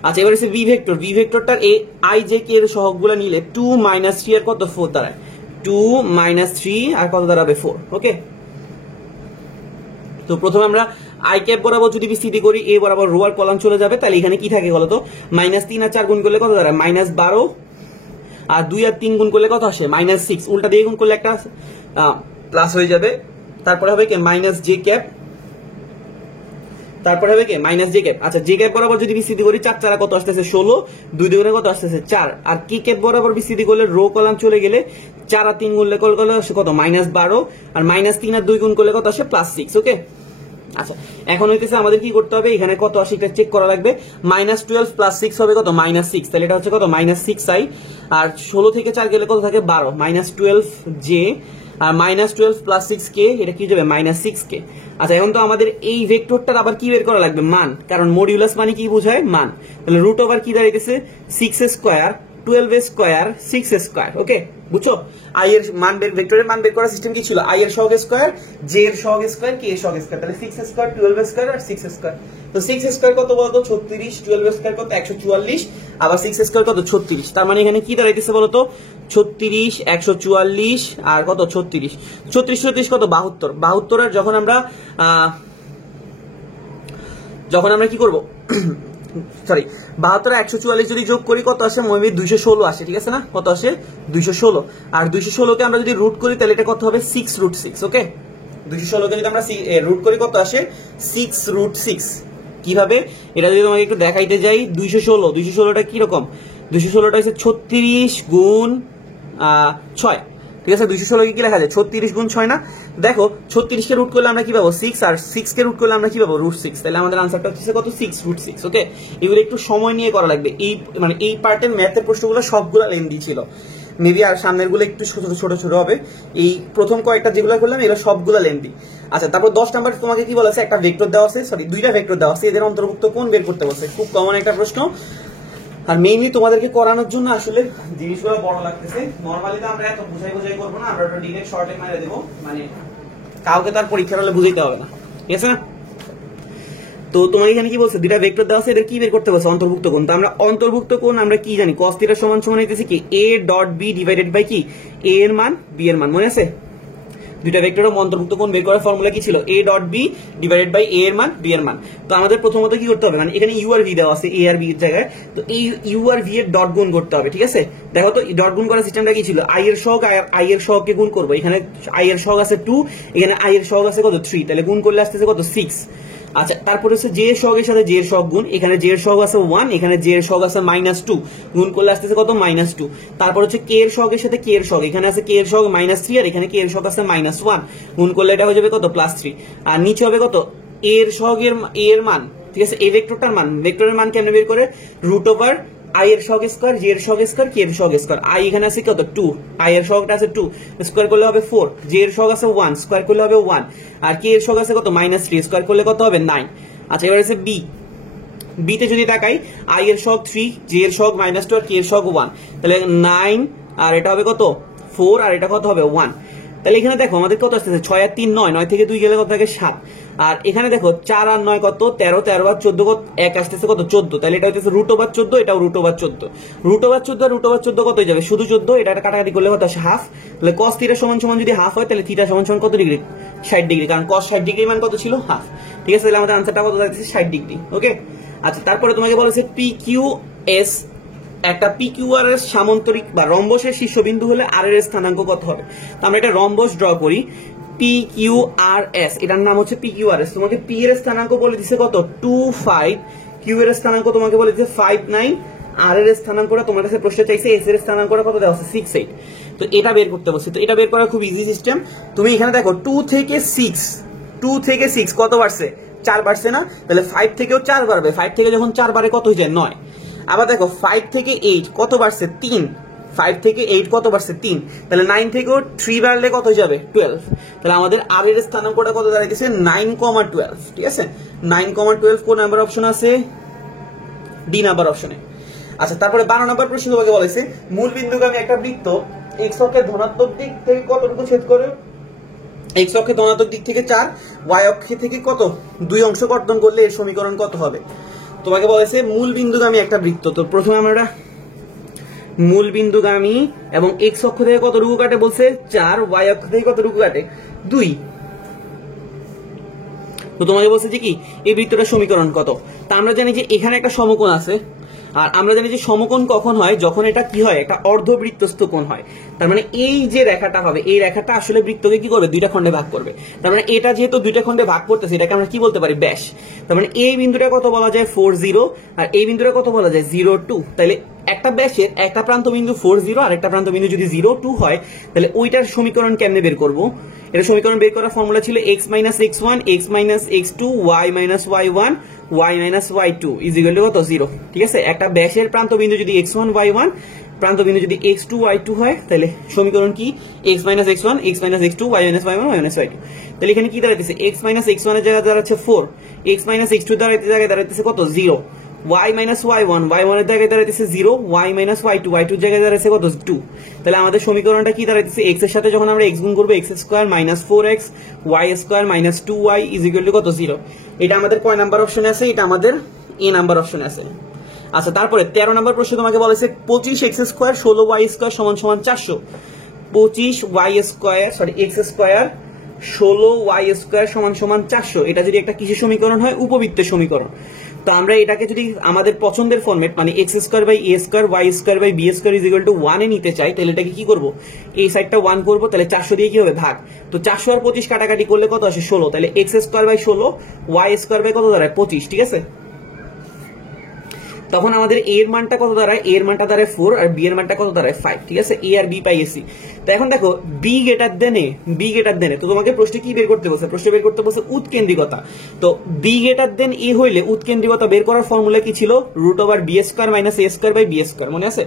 আচ্ছা এবার হচ্ছে বি ভেক্টর, বি ভেক্টরটার এ আই জে কে এর সহগগুলো নিলে 2 মাইনাস 3 এর কত 4 দাঁড়ায়, 2 মাইনাস 3 আর কত দাঁড়াবে 4। ওকে, তো প্রথমে আমরা আই ক্যাপ বরাবর যদি বিস্তৃতি করি এ বরাবর রো আর কলাম চলে যাবে, তাহলে এখানে কি থাকে বলতো মাইনাস 3 আর 4 গুণ করলে কত দাঁড়ায় মাইনাস 12, আর 2 আর 3 গুণ করলে কত আসে মাইনাস 6, উল্টা দিয়ে গুণ করলে একটা প্লাস হয়ে যাবে। তারপরে হবে কি মাইনাস জে ক্যাপ, তারপরে হবে কি মাইনাস জে ক্যাপ। আচ্ছা জে ক্যাপ বরাবর যদি বিস্তৃতি করি 4 4 কত আসতেছে 16, 2 দুগুণে কত আসতেছে 4, আর কি ক্যাপ বরাবর বিস্তৃতি করলে রো কলাম চলে গেলে 4 আর 3 গুণলে কত মাইনাস 12, আর মাইনাস 3 আর 2 গুণ করলে কত আসে প্লাস 6। ওকে, আচ্ছা এখন হইতেছে আমাদের কি করতে হবে, এখানে কত আসে এটা চেক করা লাগবে। মাইনাস 12 প্লাস 6 হবে কত মাইনাস 6, তাহলে এটা হচ্ছে কত মাইনাস 6i, আর 16 থেকে 4 গেলে কত থাকে 12, মাইনাস 12 জে, আর মাইনাস 12 প্লাস 6 কে, এটা কি যাবে মাইনাস 6 কে। আচ্ছা এখন তো আমাদের এই ভেক্টরটার আবার কি বের করা লাগবে মান, কারণ মডিউলাস মানে কি বোঝায় মান। তাহলে রুট ওভার কি দাঁড়াইতেছে 6 স্কয়ার 12 স্কয়ার 6 স্কয়ার। ওকে বুঝছো, আই এর মান ভেক্টরের মান বের করার সিস্টেম কি ছিল, আই এর সহগ স্কয়ার, জে এর সহগ স্কয়ার, কে এর সহগ স্কয়ার, তাহলে 6 স্কয়ার 12 স্কয়ার আর 6 স্কয়ার। তো 6 স্কয়ার কত বলতো 36, 12 স্কয়ার কত 144, আবার 6 স্কয়ার কত 36, তার মানে এখানে কি দাঁড়াইতেছে বলতো 36 144 আর কত 36, 36 36 কত 72, 72 আর যখন আমরা কি করব সরি 72 আর 144 যদি যোগ করি কত আসে মেবি 216 আসে, ঠিক আছে না, কত আসে 216, আর 216 কে আমরা যদি রুট করি তাহলে এটা কত হবে 6 রুট 6। ওকে, 216 কে যদি আমরা রুট করি কত আসে 6 রুট 6। কিভাবে এটা যদি তোমাকে একটু দেখাইতে যাই, 216টা কি রকম, 216টা হচ্ছে 36 গুণ 6, ঠিক আছে। 216 কে কি লেখা যায় 36 গুণ 6 না। দেখো 36 কে রুট করলে আমরা কি পাবো 6, আর 6 কে রুট করলে আমরা কি পাবো রুট 6, তাহলে আমাদের আনসারটা হচ্ছে কত 6 রুট 6। ওকে, এগুলো একটু সময় নিয়ে করা লাগবে, এই মানে এই পার্টের ম্যাথের প্রশ্নগুলো সবগুলো লেন্দি ছিল, মেবি আর সামনের গুলো একটু ছোট ছোট ছোট হবে, এই প্রথম কয়েকটা যেগুলো করলাম এগুলো সবগুলো লেন্দি। আচ্ছা তারপর 10 নাম্বার তোমাকে কি বলা আছে, একটা ভেক্টর দেওয়া আছে, সরি দুইটা ভেক্টর দেওয়া আছে, এদের অন্তর্ভুক্ত কোণ বের করতে বলছে, খুব কমন একটা প্রশ্ন। আর মেইনলি তোমাদেরকে করানোর জন্য আসলে জিনিসগুলো বড় লাগতেছে, নরমালি তো আমরা এত বুঝাই করবো না, আমরা একটা ডিরেক্ট শর্টে মেরে দেবো, মানে কাউকে তার পরীক্ষার হলে বুঝাইতে হবে না, ঠিক আছে না। তো তোমার এখানে কি বলছে দুইটা ভেক্টর দেওয়া আছে, এদের কি বের করতে বলছে অন্তর্ভুক্ত কোণ। তো আমরা অন্তর্ভুক্ত কোণ আমরা কি জানি cos θ সমান সমান হইতেছে কি a dot b divided by কি a এর মান b এর মান, মনে আছে দুইটা ভেক্টরের অন্তর্ভুক্ত কোণ বের করার ফর্মুলা কি ছিল a dot b divided by a এর মান b এর মান। তো আমাদের প্রথমত কি করতে হবে, মানে এখানে u আর v দেওয়া আছে a আর b এর জায়গায়, তো এই u আর v এর ডট গুণ করতে হবে, ঠিক আছে। দেখো তো ডট গুণ করার সিস্টেমটা কি ছিল, i এর সহগ আর i এর সহগকে গুণ করব, এখানে i এর সহগ আছে 2, এখানে i এর সহগ আছে কত 3, তাহলে গুণ করলে আসতেছে কত 6। আচ্ছা তারপরে হচ্ছে জে এর সহগের সাথে জে এর সহগ গুণ, এখানে জে এর সহগ আছে 1, এখানে জে এর সহগ আছে -2, গুণ করলে আসতেছে কত -2। তারপর হচ্ছে কে এর সহগের সাথে কে এর সহগ, এখানে আছে কে এর সহগ -3 আর এখানে কে এর সহগ আছে -1, গুণ করলে এটা হয়ে যাবে কত +3, আর নিচে হবে কত এর সহগের এর মান, ঠিক আছে। এই ভেক্টরটার মান, ভেক্টরের মান কেমনে বের করে রুট ওভার আই এর সহগ স্কয়ার, জে এর সহগ স্কয়ার, কে এর সহগ স্কয়ার। আই এখানে আছে কত 2, আই এর সহগটা আছে 2, স্কয়ার করলে হবে 4, জে এর সহগ আছে 1, স্কয়ার করলে হবে 1, আর কে এর সহগ আছে কত -3, স্কয়ার করলে কত হবে 9। আচ্ছা এবার আছে বি, বিতে যদি তাকাই আই এর সহগ 3, জে এর সহগ -2 আর কে এর সহগ 1, তাহলে 9 আর এটা হবে কত 4 আর এটা কত হবে 1। তাহলে এখানে দেখো আমাদের কত আসতেছে 6 আর 3 9, 9 থেকে 2 গেলে কত থাকে 7, আর এখানে দেখো 4 আর 9 কত 13, 13 আর 14 কত 1 আসতেছে কত 14, তাহলে এটা হচ্ছে √14, এটাও √14, √14 আর √14 কত হয়ে যাবে শুধু 14, এটা কাটাকাটি করলে কত আসে হাফ, তাহলে cos θ সমান সমান যদি হাফ হয় তাহলে θ সমান সমান কত ডিগ্রি 60 ডিগ্রি, কারণ cos 60 ডিগ্রি মান কত ছিল হাফ। ঠিক আছে, তাহলে আমাদের आंसरটা কত দাঁড়াচ্ছে 60 ডিগ্রি। ওকে, আচ্ছা তারপরে তোমাকে বলেছে PQS, একটা PQRS সামান্তরিক বা রম্বসের শীর্ষবিন্দু হলে আর এর স্থানাঙ্ক কত হবে। তো আমরা এটা রম্বস ড্র করি, PQRS, এটার নাম হচ্ছে PQRS। তোমাকে P এর স্থানাঙ্ক বলে দিছে কত 25, Q এর স্থানাঙ্ক তোমাকে বলে দিছে 59, আর এর স্থানাঙ্কটা তোমার কাছে প্রশ্ন চাইছে S এর স্থানাঙ্কটা কত দেওয়া আছে 68। তো এটা বের করতে বলছি, তো এটা বের করা খুব ইজি সিস্টেম। তুমি এখানে দেখো 2 থেকে 6 কত বাড়ছে 4 বাড়ছে না, তাহলে 5 থেকেও 4 বাড়বে, 5 থেকে যখন 4 বাড়ে কত হয়ে যায় 9। আবার দেখো 5 থেকে 8 কত বাড়ছে 3, 5 থেকে 8 কত বাড়ছে 3, তাহলে 9 থেকেও 3 বাড়লে কত হয়ে যাবে 12। তাহলে আমাদের আর এর স্থানাঙ্কটা কত দাঁড়াইতেছে 9,12। ঠিক আছে, 9,12 কোন নাম্বার অপশন আছে, ডি নাম্বার অপশনে। আচ্ছা তারপরে 12 নাম্বার প্রশ্ন তোমাকে বলেছে মূল বিন্দুগামী একটা বৃত্ত x অক্ষের ধনাত্মক দিক থেকে কতটুকু ছেদ করে, x অক্ষের ধনাত্মক দিক থেকে 4, y অক্ষে থেকে কত 2 অংশ কর্তন করলে এর সমীকরণ কত হবে। তোমাকে বলেছে মূল বিন্দুগামী একটা বৃত্ত, তো প্রথমে আমরা মূল বিন্দুগামী এবং x অক্ষ থেকে কতটুকু কাটে বলছে 4, y অক্ষ থেকে কতটুকু কাটে 2। তো তোমাকে বলছে যে কি এই বৃত্তটার সমীকরণ কত। তা আমরা জানি যে এখানে একটা সমকোণ আছে, আর আমরা জানি যে সমকোণ কখন হয় যখন এটা কি হয় একটা অর্ধবৃত্তস্থ কোণ হয়। তার মানে এই যে রেখাটা হবে এই রেখাটা আসলে বৃত্তকে কি করবে দুইটা খণ্ডে ভাগ করবে। তার মানে এটা যেহেতু দুইটা খণ্ডে ভাগ করতেছে এটাকে আমরা কি বলতে পারি ব্যাস। তার মানে এই বিন্দুটা কত বলা যায় 40 আর এই বিন্দুটা কত বলা যায় 02। তাহলে একটা ব্যাসের একটা প্রান্ত বিন্দু 40 আর একটা প্রান্ত বিন্দু যদি 02 হয় তাহলে ওইটার সমীকরণ কেমনে বের করব। এর সমীকরণ বের করার ফর্মুলা ছিল x - x1 x - x2 y - y1 y - y2 কত 0। ঠিক আছে, একটা ব্যাসের প্রান্ত বিন্দু যদি x1 y1 প্রান্ত বিন্দু যদি x2 y2 হয় তাহলে সমীকরণ কি x - x1 x - x2 y - y1 y - y2। তাহলে এখানে কি দাঁড়াইতেছে x - x1 এর জায়গায় দাঁড়াচ্ছে 4, x - x2 এর জায়গায় দাঁড়াইতেছে কত 0, y - y1 y1 এর জায়গায় দাঁড়াইতেছে 0, y - y2 y2 এর জায়গায় দাঁড়াইছে কত 2। তাহলে আমাদের সমীকরণটা কি দাঁড়াইতেছে x এর সাথে যখন আমরা x গুণ করব x square - 4x y square - 2y কত 0। এটা আমাদের কয় নাম্বার অপশনে আছে, এটা আমাদের এ নাম্বার অপশনে আছে। আচ্ছা তারপরে 13 নাম্বার প্রশ্ন তোমাকে বলেছে 25x স্কয়ার 16y স্কয়ার সমান 400। 25y square x square 16y square সমান 400, এটা যদি একটা কিসের সমীকরণ হয় উপবৃত্তের সমীকরণ। তো আমরা এটাকে যদি আমাদের পছন্দের ফরম্যাট মানে x square by a square y square by b square 1 এ নিতে চাই তাহলে এটাকে কি করব এই সাইডটা 1 করব, তাহলে 400 দিয়ে কি হবে ভাগ। তো 400 আর 25 কাটাকাটি করলে কত আসে 16, তাহলে x square by 16 y square by কত দাঁড়ায় 25। ঠিক আছে, তখন আমাদের a এর মানটা কত দাঁড়ায়, a এর মানটা দাঁড়ায় 4 আর b এর মানটা কত দাঁড়ায় 5। ঠিক আছে, a আর b পাইছি। তো এখন দেখো b গ্রেটার দেন a, তো তোমাকে প্রশ্ন কি বের করতে বলছে, প্রশ্ন বের করতে বলছে উৎকেন্দ্রিকতা। তো b গ্রেটার দেন a হইলে উৎকেন্দ্রিকতা বের করার ফর্মুলা কি ছিল √b square - a square by b square, মনে আছে।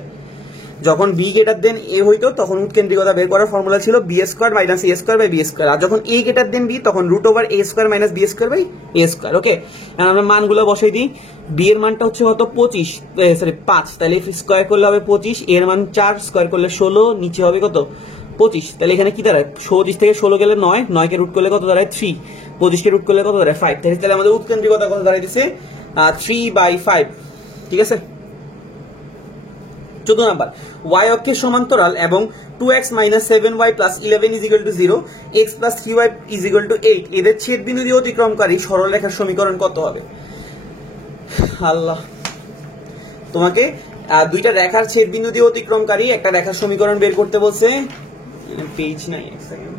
যখন b গ্রেটার দেন a হইতো তখন উৎকেন্দ্রিকতা বের করার ফর্মুলা ছিল b square - a square by b square, আর যখন a গ্রেটার দেন b তখন √a square - b square by a square. Okay, আমরা মানগুলো বসাই দিই। b এর মানটা হচ্ছে কত 5, তাহলে স্কয়ার করলে হবে 25, এর মান 4 স্কয়ার করলে 16, নিচে হবে কত 25। তাহলে এখানে কি দাঁড়ায় 25 থেকে 16 গেলে 9, 9 কে রুট করলে কত দাঁড়ায় 3, 25 কে রুট করলে কত দাঁড়ায় 5। তাহলে আমাদের উৎকেন্দ্রিকতা কত দাঁড়াইতেছে 3/5। ঠিক আছে, 14 নাম্বার y অক্ষের সমান্তরাল এবং 2x - 7y + 11 0, x + 3y 8 এদের ছেদ বিন্দু দিয়ে অতিক্রমকারী সরলরেখার সমীকরণ কত হবে। আল্লাহ, তোমাকে দুইটা রেখার ছেদ বিন্দু দিয়ে অতিক্রমকারী একটা রেখার সমীকরণ বের করতে বলছে। পেজ নাই, এক সেকেন্ড।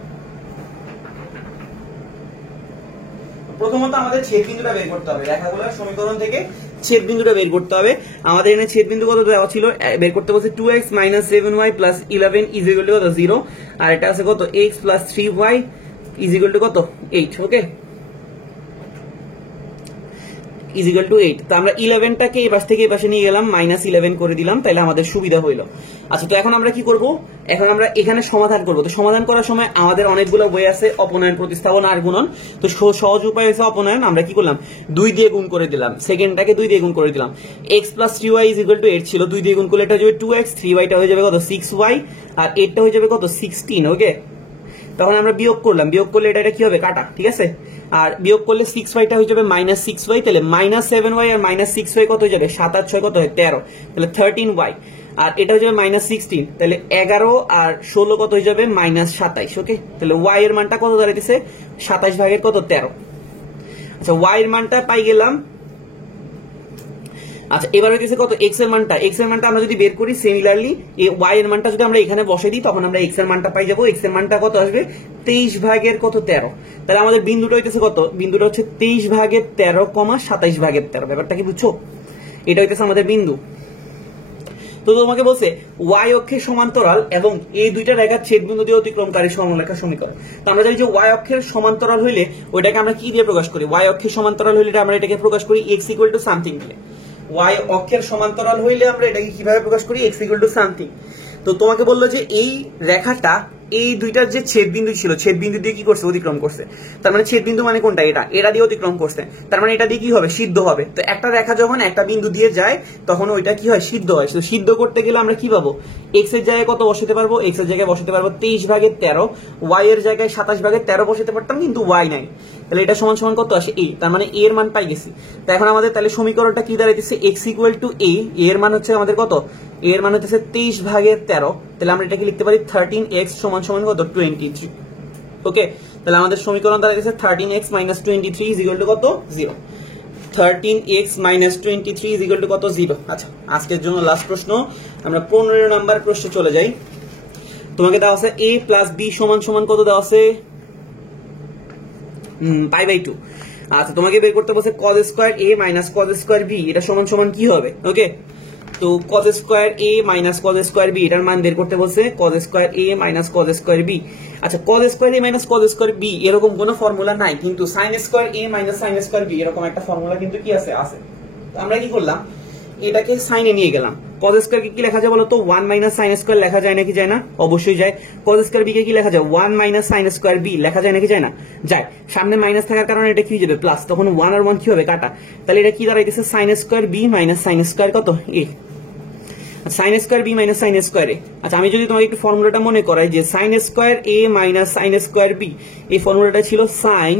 প্রথমত আমাদের ছেদ বিন্দুটা বের করতে হবে, রেখাগুলোর সমীকরণ থেকে ছেদ বিন্দুটা বের করতে হবে। আমাদের এখানে ছেদ বিন্দু কত দেওয়া ছিল বের করতে বলছে 2x - 7y + 11 কত 0, আর এটা আছে কত x + 3y কত 8। ওকে, ইজ ইকুয়াল টু 8। তো আমরা 11টাকে এই পাশ থেকে এই পাশে নিয়ে গেলাম, -11 করে দিলাম, তাহলে আমাদের সুবিধা হইলো। আচ্ছা, তো এখন আমরা কি করব, এখন আমরা এখানে সমাধান করব। তো সমাধান করার সময় আমাদের অনেকগুলো ওয়ে আছে, অপনয়ন, প্রতিস্থাপন আর গুণন। তো সহজ উপায় হচ্ছে অপনয়ন। আমরা কি করলাম, 2 দিয়ে গুণ করে দিলাম, সেকেন্ডটাকে 2 দিয়ে গুণ করে দিলাম। x + 3y = 8 ছিল, 2 দিয়ে গুণ করলে এটা হয়ে যাবে 2x, 3yটা হয়ে যাবে কত 6y, আর 8টা হয়ে যাবে কত 16। ওকে, তখন আমরা বিয়োগ করলাম, বিয়োগ করলে এটা কি হবে, কাটা, ঠিক আছে। আর বিয়োগ করলে 6yটা হয়ে যাবে -6y, তাহলে -7y আর -6y কত হয়ে যাবে, 7 আর 6 কত হয় 13, তাহলে 13y। আর এটা হয়ে যাবে -16, তাহলে 11 আর 16 কত হয়ে যাবে -27। ওকে, তাহলে y এর মানটা কত দাঁড়াইতেছে, 27 ভাগের কত 13। আচ্ছা, y এর মানটা পাই গেলাম। আচ্ছা, এবার হইতেছে কত x এর মানটা, x এর মানটা আমরা যদি বের করি সিমিলারলি এই y এর মানটা যদি আমরা এখানে বসাই দিই, তখন আমরা x এর মানটা পাই যাবো। x এর মানটা কত আসবে, 23 ভাগের কত 13। তাহলে আমাদের বিন্দুটা হইতেছে কত, বিন্দুটা হচ্ছে 23 ভাগের 13, 27 ভাগের 13। ব্যাপারটা কি বুঝছো, এটা হইতেছে আমাদের বিন্দু। তো তোমাকে বলছে y অক্ষের সমান্তরাল এবং এই দুইটা রেখার ছেদ বিন্দু দিয়ে অতিক্রমকারী সরলরেখার সমীকরণ। তো আমরা জানি যে y অক্ষের সমান্তরাল হইলে ওইটাকে আমরা কি দিয়ে প্রকাশ করি, y অক্ষের সমান্তরাল হইলে আমরা এটাকে প্রকাশ করি x = সামথিং দিয়ে। y অক্ষের সমান্তরাল হইলে আমরা এটাকে কিভাবে প্রকাশ করি, x = সামথিং। তো তোমাকে বললো যে এই রেখাটা এই দুইটার যে ছেদ বিন্দু ছিল, ছেদ বিন্দু দিয়ে কি করছে, অতিক্রম করছে। তার মানে ছেদ বিন্দু মানে কোনটা, এটা দিয়ে অতিক্রম করছে, তার মানে এটা দিয়ে কি হবে, সিদ্ধ হবে। তো একটা রেখা যখন একটা বিন্দু দিয়ে যায় তখন ওইটা কি হয়, সিদ্ধ হয়। তো সিদ্ধ করতে গেলে আমরা কি পাবো, x এর জায়গায় কত বসাতে পারবো, x এর জায়গায় বসাতে পারবো 23 ভাগের 13, y এর জায়গায় 27 ভাগের 13 বসাতে পারতাম, কিন্তু y নাই। তাহলে এটা সমান সমান কত আসে, a। তার মানে a এর মান পাই গেছি। তো এখন আমাদের তাহলে সমীকরণটা কি দাঁড়াইতেছে, x = a, এর মান হচ্ছে আমাদের কত, এর মান হচ্ছে 23 ভাগের 13। তাহলে আমরা এটাকে লিখতে পারি 13x সমান সমান কত 23। ওকে, তাহলে আমাদের সমীকরণ দাঁড়াইতেছে 13x - 23 = কত 0। 13x - 23 = কত 0। আচ্ছা, আজকের জন্য লাস্ট প্রশ্ন, আমরা 15 নাম্বার প্রশ্নে চলে যাই। তোমাকে দেওয়া আছে a + b সমান সমান কত দেওয়া আছে, π/2। আচ্ছা, তোমাকে বের করতে বলছে cos² a - cos² b, এটা সমান সমান কি হবে। ওকে, তো cos² a - cos² b এটার মান বের করতে বলছে, cos² a - cos² b। আচ্ছা, cos² a - cos² b এরকম কোনো ফর্মুলা নাই, কিন্তু sin² a - sin² b এরকম একটা ফর্মুলা কিন্তু কি আছে, আছে। তো আমরা কি করলাম, এটাকে সাইনে নিয়ে গেলাম। cos² কে কি লেখা যায় বলো তো, 1 - sin² লেখা যায় নাকি যায় না, অবশ্যই যায়। cos² b কে কি লেখা যায়, 1 - sin² b লেখা যায় নাকি যায় না, যায়। সামনে মাইনাস থাকার কারণে এটা কি হয়ে যাবে প্লাস, তখন 1 আর 1 কি হবে, কাটা। তাহলে এটা কি দাঁড়াইতেছে, sin² b - sin² কত a, sin² b - sin² a। আচ্ছা, আমি যদি তোমাকে একটু ফর্মুলাটা মনে করাই যে sin² a - sin² b, এই ফর্মুলাটা ছিল sin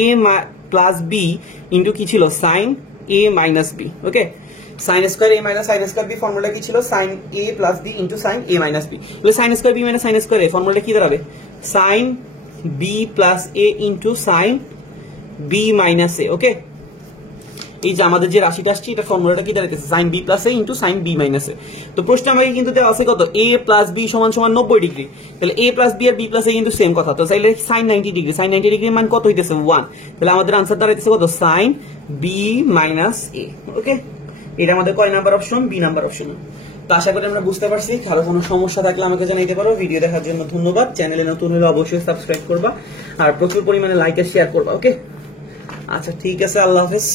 a + b ইনটু কি ছিল, sin a - b। Okay, sin² a - sin² b formula কি ছিল, sin a + b into sin a - b। তাহলে sin² b - sin² a ফর্মুলাটা কি দাঁড়াবে, sin b + a into sin b - a। ওকে, এই যে আমাদের যে রাশিটা আসছে এটা ফর্মুলাটা কি দাঁড়াইতেছে, sin b + a into sin b - a। তো প্রশ্ন আমাকে কিন্তু দেওয়া আছে কত, a + b সমান সমান 90 ডিগ্রি। তাহলে a + b আর b + a কিন্তু সেম কথা। তো চাইলে sin 90 ডিগ্রি, sin 90 ডিগ্রির মান কত হইতেছে 1। তাহলে আমাদের आंसर দাঁড়াইতেছে কত, sin b - a। ওকে, এটা আমাদের কয় number option, B number option. তো আশা করি আমরা বুঝতে পারছি। কারো কোনো সমস্যা থাকলে আমাকে জানাইতে পারো। ভিডিও দেখার জন্য ধন্যবাদ। চ্যানেলে নতুন হলে অবশ্যই সাবস্ক্রাইব করবা আর প্রচুর পরিমাণে লাইক আর শেয়ার করবা। ওকে, আচ্ছা ঠিক আছে, আল্লাহ হাফেজ।